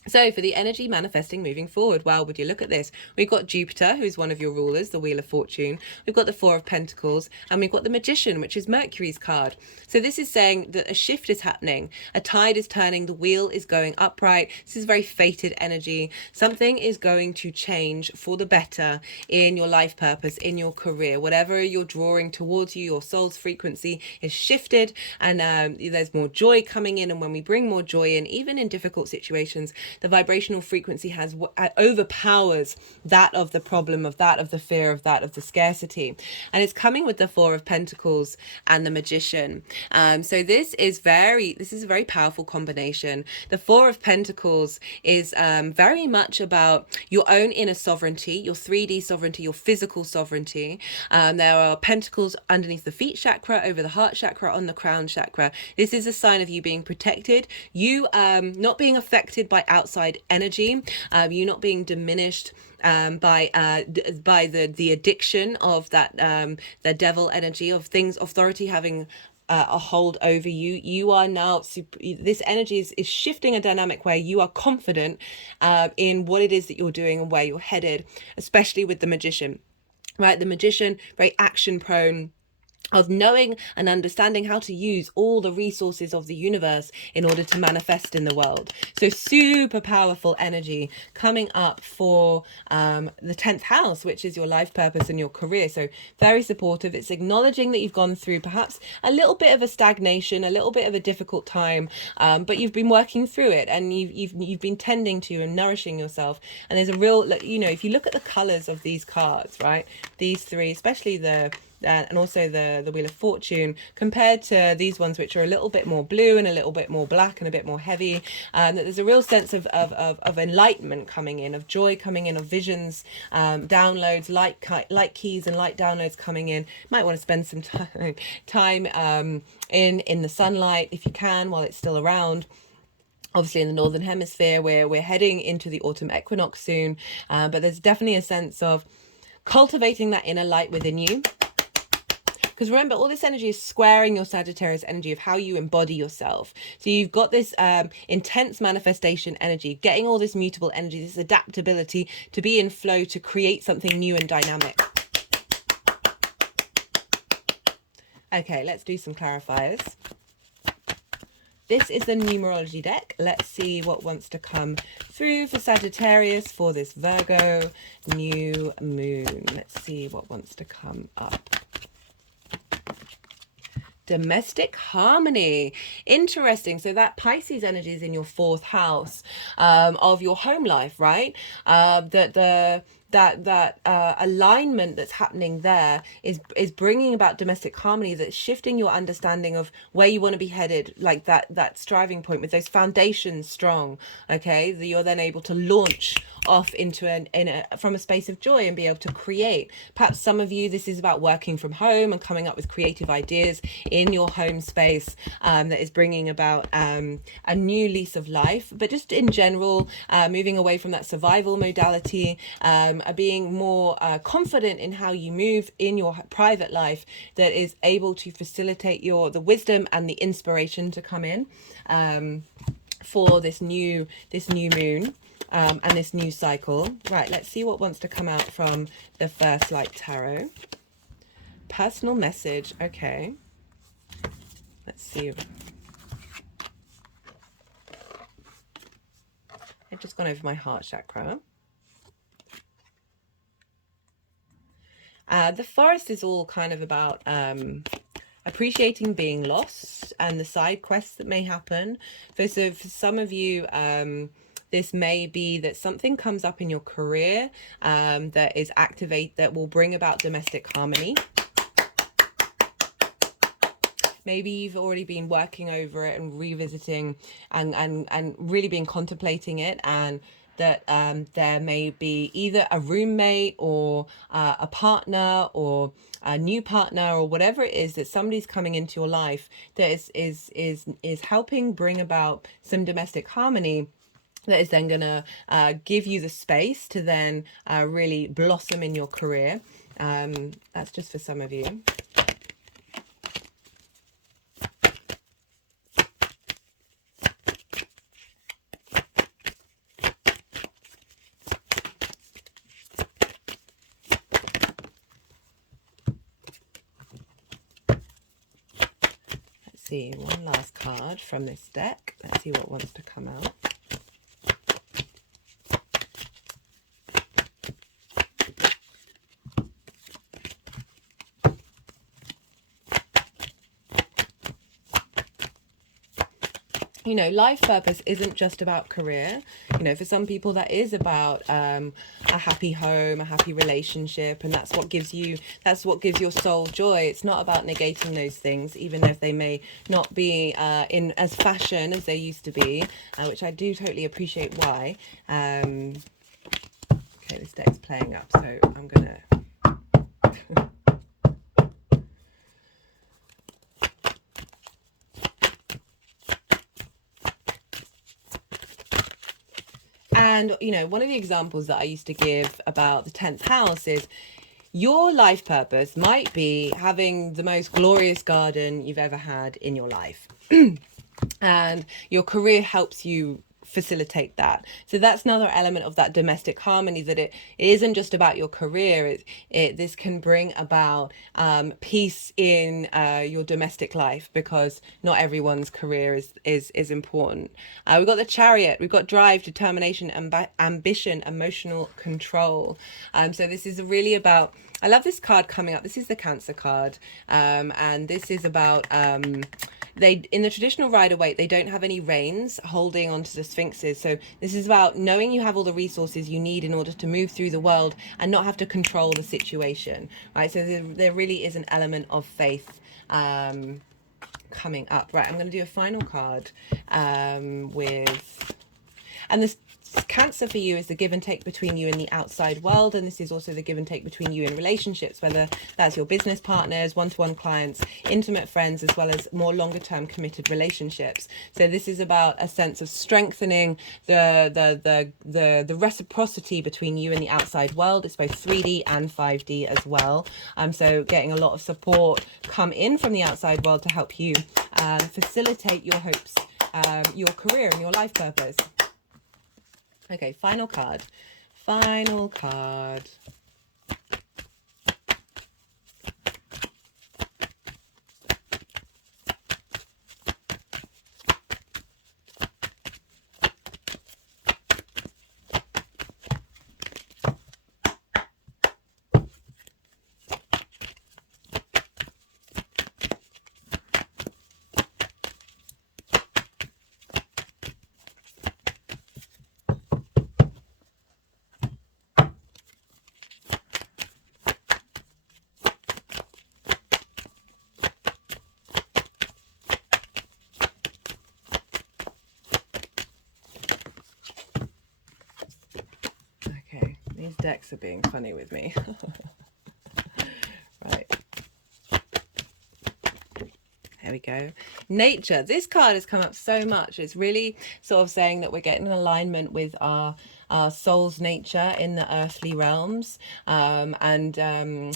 So for the energy manifesting moving forward, well, would you look at this? We've got Jupiter, who's one of your rulers, the Wheel of Fortune. We've got the Four of Pentacles, and we've got the Magician, which is Mercury's card. So this is saying that a shift is happening. A tide is turning. The wheel is going upright. This is very fated energy. Something is going to change for the better in your life purpose, in your career. Whatever you're drawing towards you, your soul's frequency is shifted, and there's more joy coming in. And when we bring more joy in, even in difficult situations, the vibrational frequency has overpowers that of the problem, of that of the fear, of that of the scarcity, and it's coming with the Four of Pentacles and the Magician. So this is a very powerful combination. The Four of Pentacles is very much about your own inner sovereignty, your 3D sovereignty, your physical sovereignty. There are pentacles underneath the feet chakra, over the heart chakra, on the crown chakra. This is a sign of you being protected, you not being affected by outside energy, you not being diminished by the addiction of that the devil energy of things, authority having a hold over you. You are now this energy is shifting a dynamic where you are confident in what it is that you're doing and where you're headed, especially with the Magician, right? The Magician, very action prone, of knowing and understanding how to use all the resources of the universe in order to manifest in the world. So super powerful energy coming up for the 10th house, which is your life purpose and your career. So very supportive. It's acknowledging that you've gone through perhaps a little bit of a stagnation, a little bit of a difficult time, but you've been working through it, and you've been tending to and nourishing yourself. And there's a real, if you look at the colors of these cards, right, these three, especially and also the Wheel of Fortune, compared to these ones, which are a little bit more blue and a little bit more black and a bit more heavy, that there's a real sense of enlightenment coming in, of joy coming in, of visions, downloads, light keys and light downloads coming in. Might want to spend some time in the sunlight if you can, while it's still around. Obviously in the northern hemisphere, we're heading into the autumn equinox soon, but there's definitely a sense of cultivating that inner light within you. Because remember, all this energy is squaring your Sagittarius energy of how you embody yourself. So you've got this intense manifestation energy, getting all this mutable energy, this adaptability to be in flow, to create something new and dynamic. Okay, let's do some clarifiers. This is the numerology deck. Let's see what wants to come through for Sagittarius for this Virgo new moon. Let's see what wants to come up. Domestic harmony. Interesting. So that Pisces energy is in your 4th house of your home life, right? That alignment that's happening there is bringing about domestic harmony, that's shifting your understanding of where you want to be headed, like that striving point with those foundations strong. Okay, that you're then able to launch off into from a space of joy and be able to create. Perhaps some of you, this is about working from home and coming up with creative ideas in your home space that is bringing about a new lease of life. But just in general, moving away from that survival modality, being more confident in how you move in your private life, that is able to facilitate the wisdom and the inspiration to come in for this new moon. And this new cycle. Right, let's see what wants to come out from the First Light Tarot. Personal message. Okay. Let's see. I've just gone over my heart chakra. The forest is all kind of about appreciating being lost and the side quests that may happen. For some of you, this may be that something comes up in your career that will bring about domestic harmony. Maybe you've already been working over it and revisiting and really been contemplating it, and that there may be either a roommate or a partner or a new partner or whatever it is, that somebody's coming into your life that is helping bring about some domestic harmony, that is then going to give you the space to then really blossom in your career. That's just for some of you. see, one last card from this deck. Let's see what wants to come out. You know, life purpose isn't just about career. You know, for some people that is about a happy home, a happy relationship, and that's what gives your soul joy. It's not about negating those things, even if they may not be in as fashion as they used to be, which I do totally appreciate why. Okay, this deck's playing up, so I'm gonna And, you know, one of the examples that I used to give about the 10th house is your life purpose might be having the most glorious garden you've ever had in your life. And your career helps you facilitate that. So that's another element of that domestic harmony, that it isn't just about your career. This can bring about peace in your domestic life, because not everyone's career is important. We've got the Chariot, we've got drive, determination, ambition, emotional control. So this is really about, I love this card coming up. This is the Cancer card, and this is about in the traditional Rider-Waite, they don't have any reins holding onto the sphinxes. So this is about knowing you have all the resources you need in order to move through the world and not have to control the situation, right? So there really is an element of faith coming up. Right, I'm going to do a final card and this Cancer for you is the give and take between you and the outside world, and this is also the give and take between you in relationships, whether that's your business partners, one-to-one clients, intimate friends, as well as more longer-term committed relationships. So this is about a sense of strengthening the reciprocity between you and the outside world. It's both 3D and 5D as well. So getting a lot of support come in from the outside world to help you facilitate your hopes, your career and your life purpose. Okay, final card. Final card. These decks are being funny with me. Right. There we go. Nature. This card has come up so much. It's really sort of saying that we're getting in alignment with our soul's nature in the earthly realms. I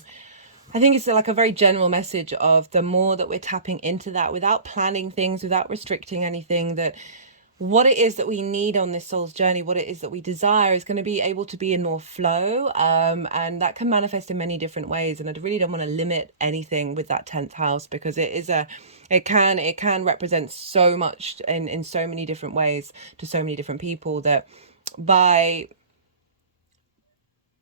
think it's like a very general message of the more that we're tapping into that without planning things, without restricting anything, that what it is that we need on this soul's journey, what it is that we desire, is going to be able to be in more flow, and that can manifest in many different ways. And I really don't want to limit anything with that 10th house, because it can represent so much in so many different ways to so many different people, that by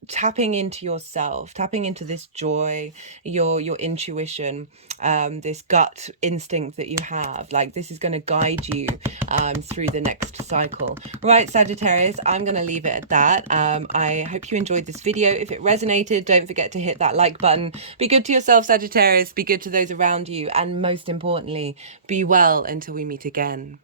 tapping into yourself, tapping into this joy, your intuition, this gut instinct that you have, like, this is going to guide you through the next cycle. Right, Sagittarius, I'm going to leave it at that. I hope you enjoyed this video. If it resonated, don't forget to hit that like button. Be good to yourself, Sagittarius. Be good to those around you, and most importantly, be well until we meet again.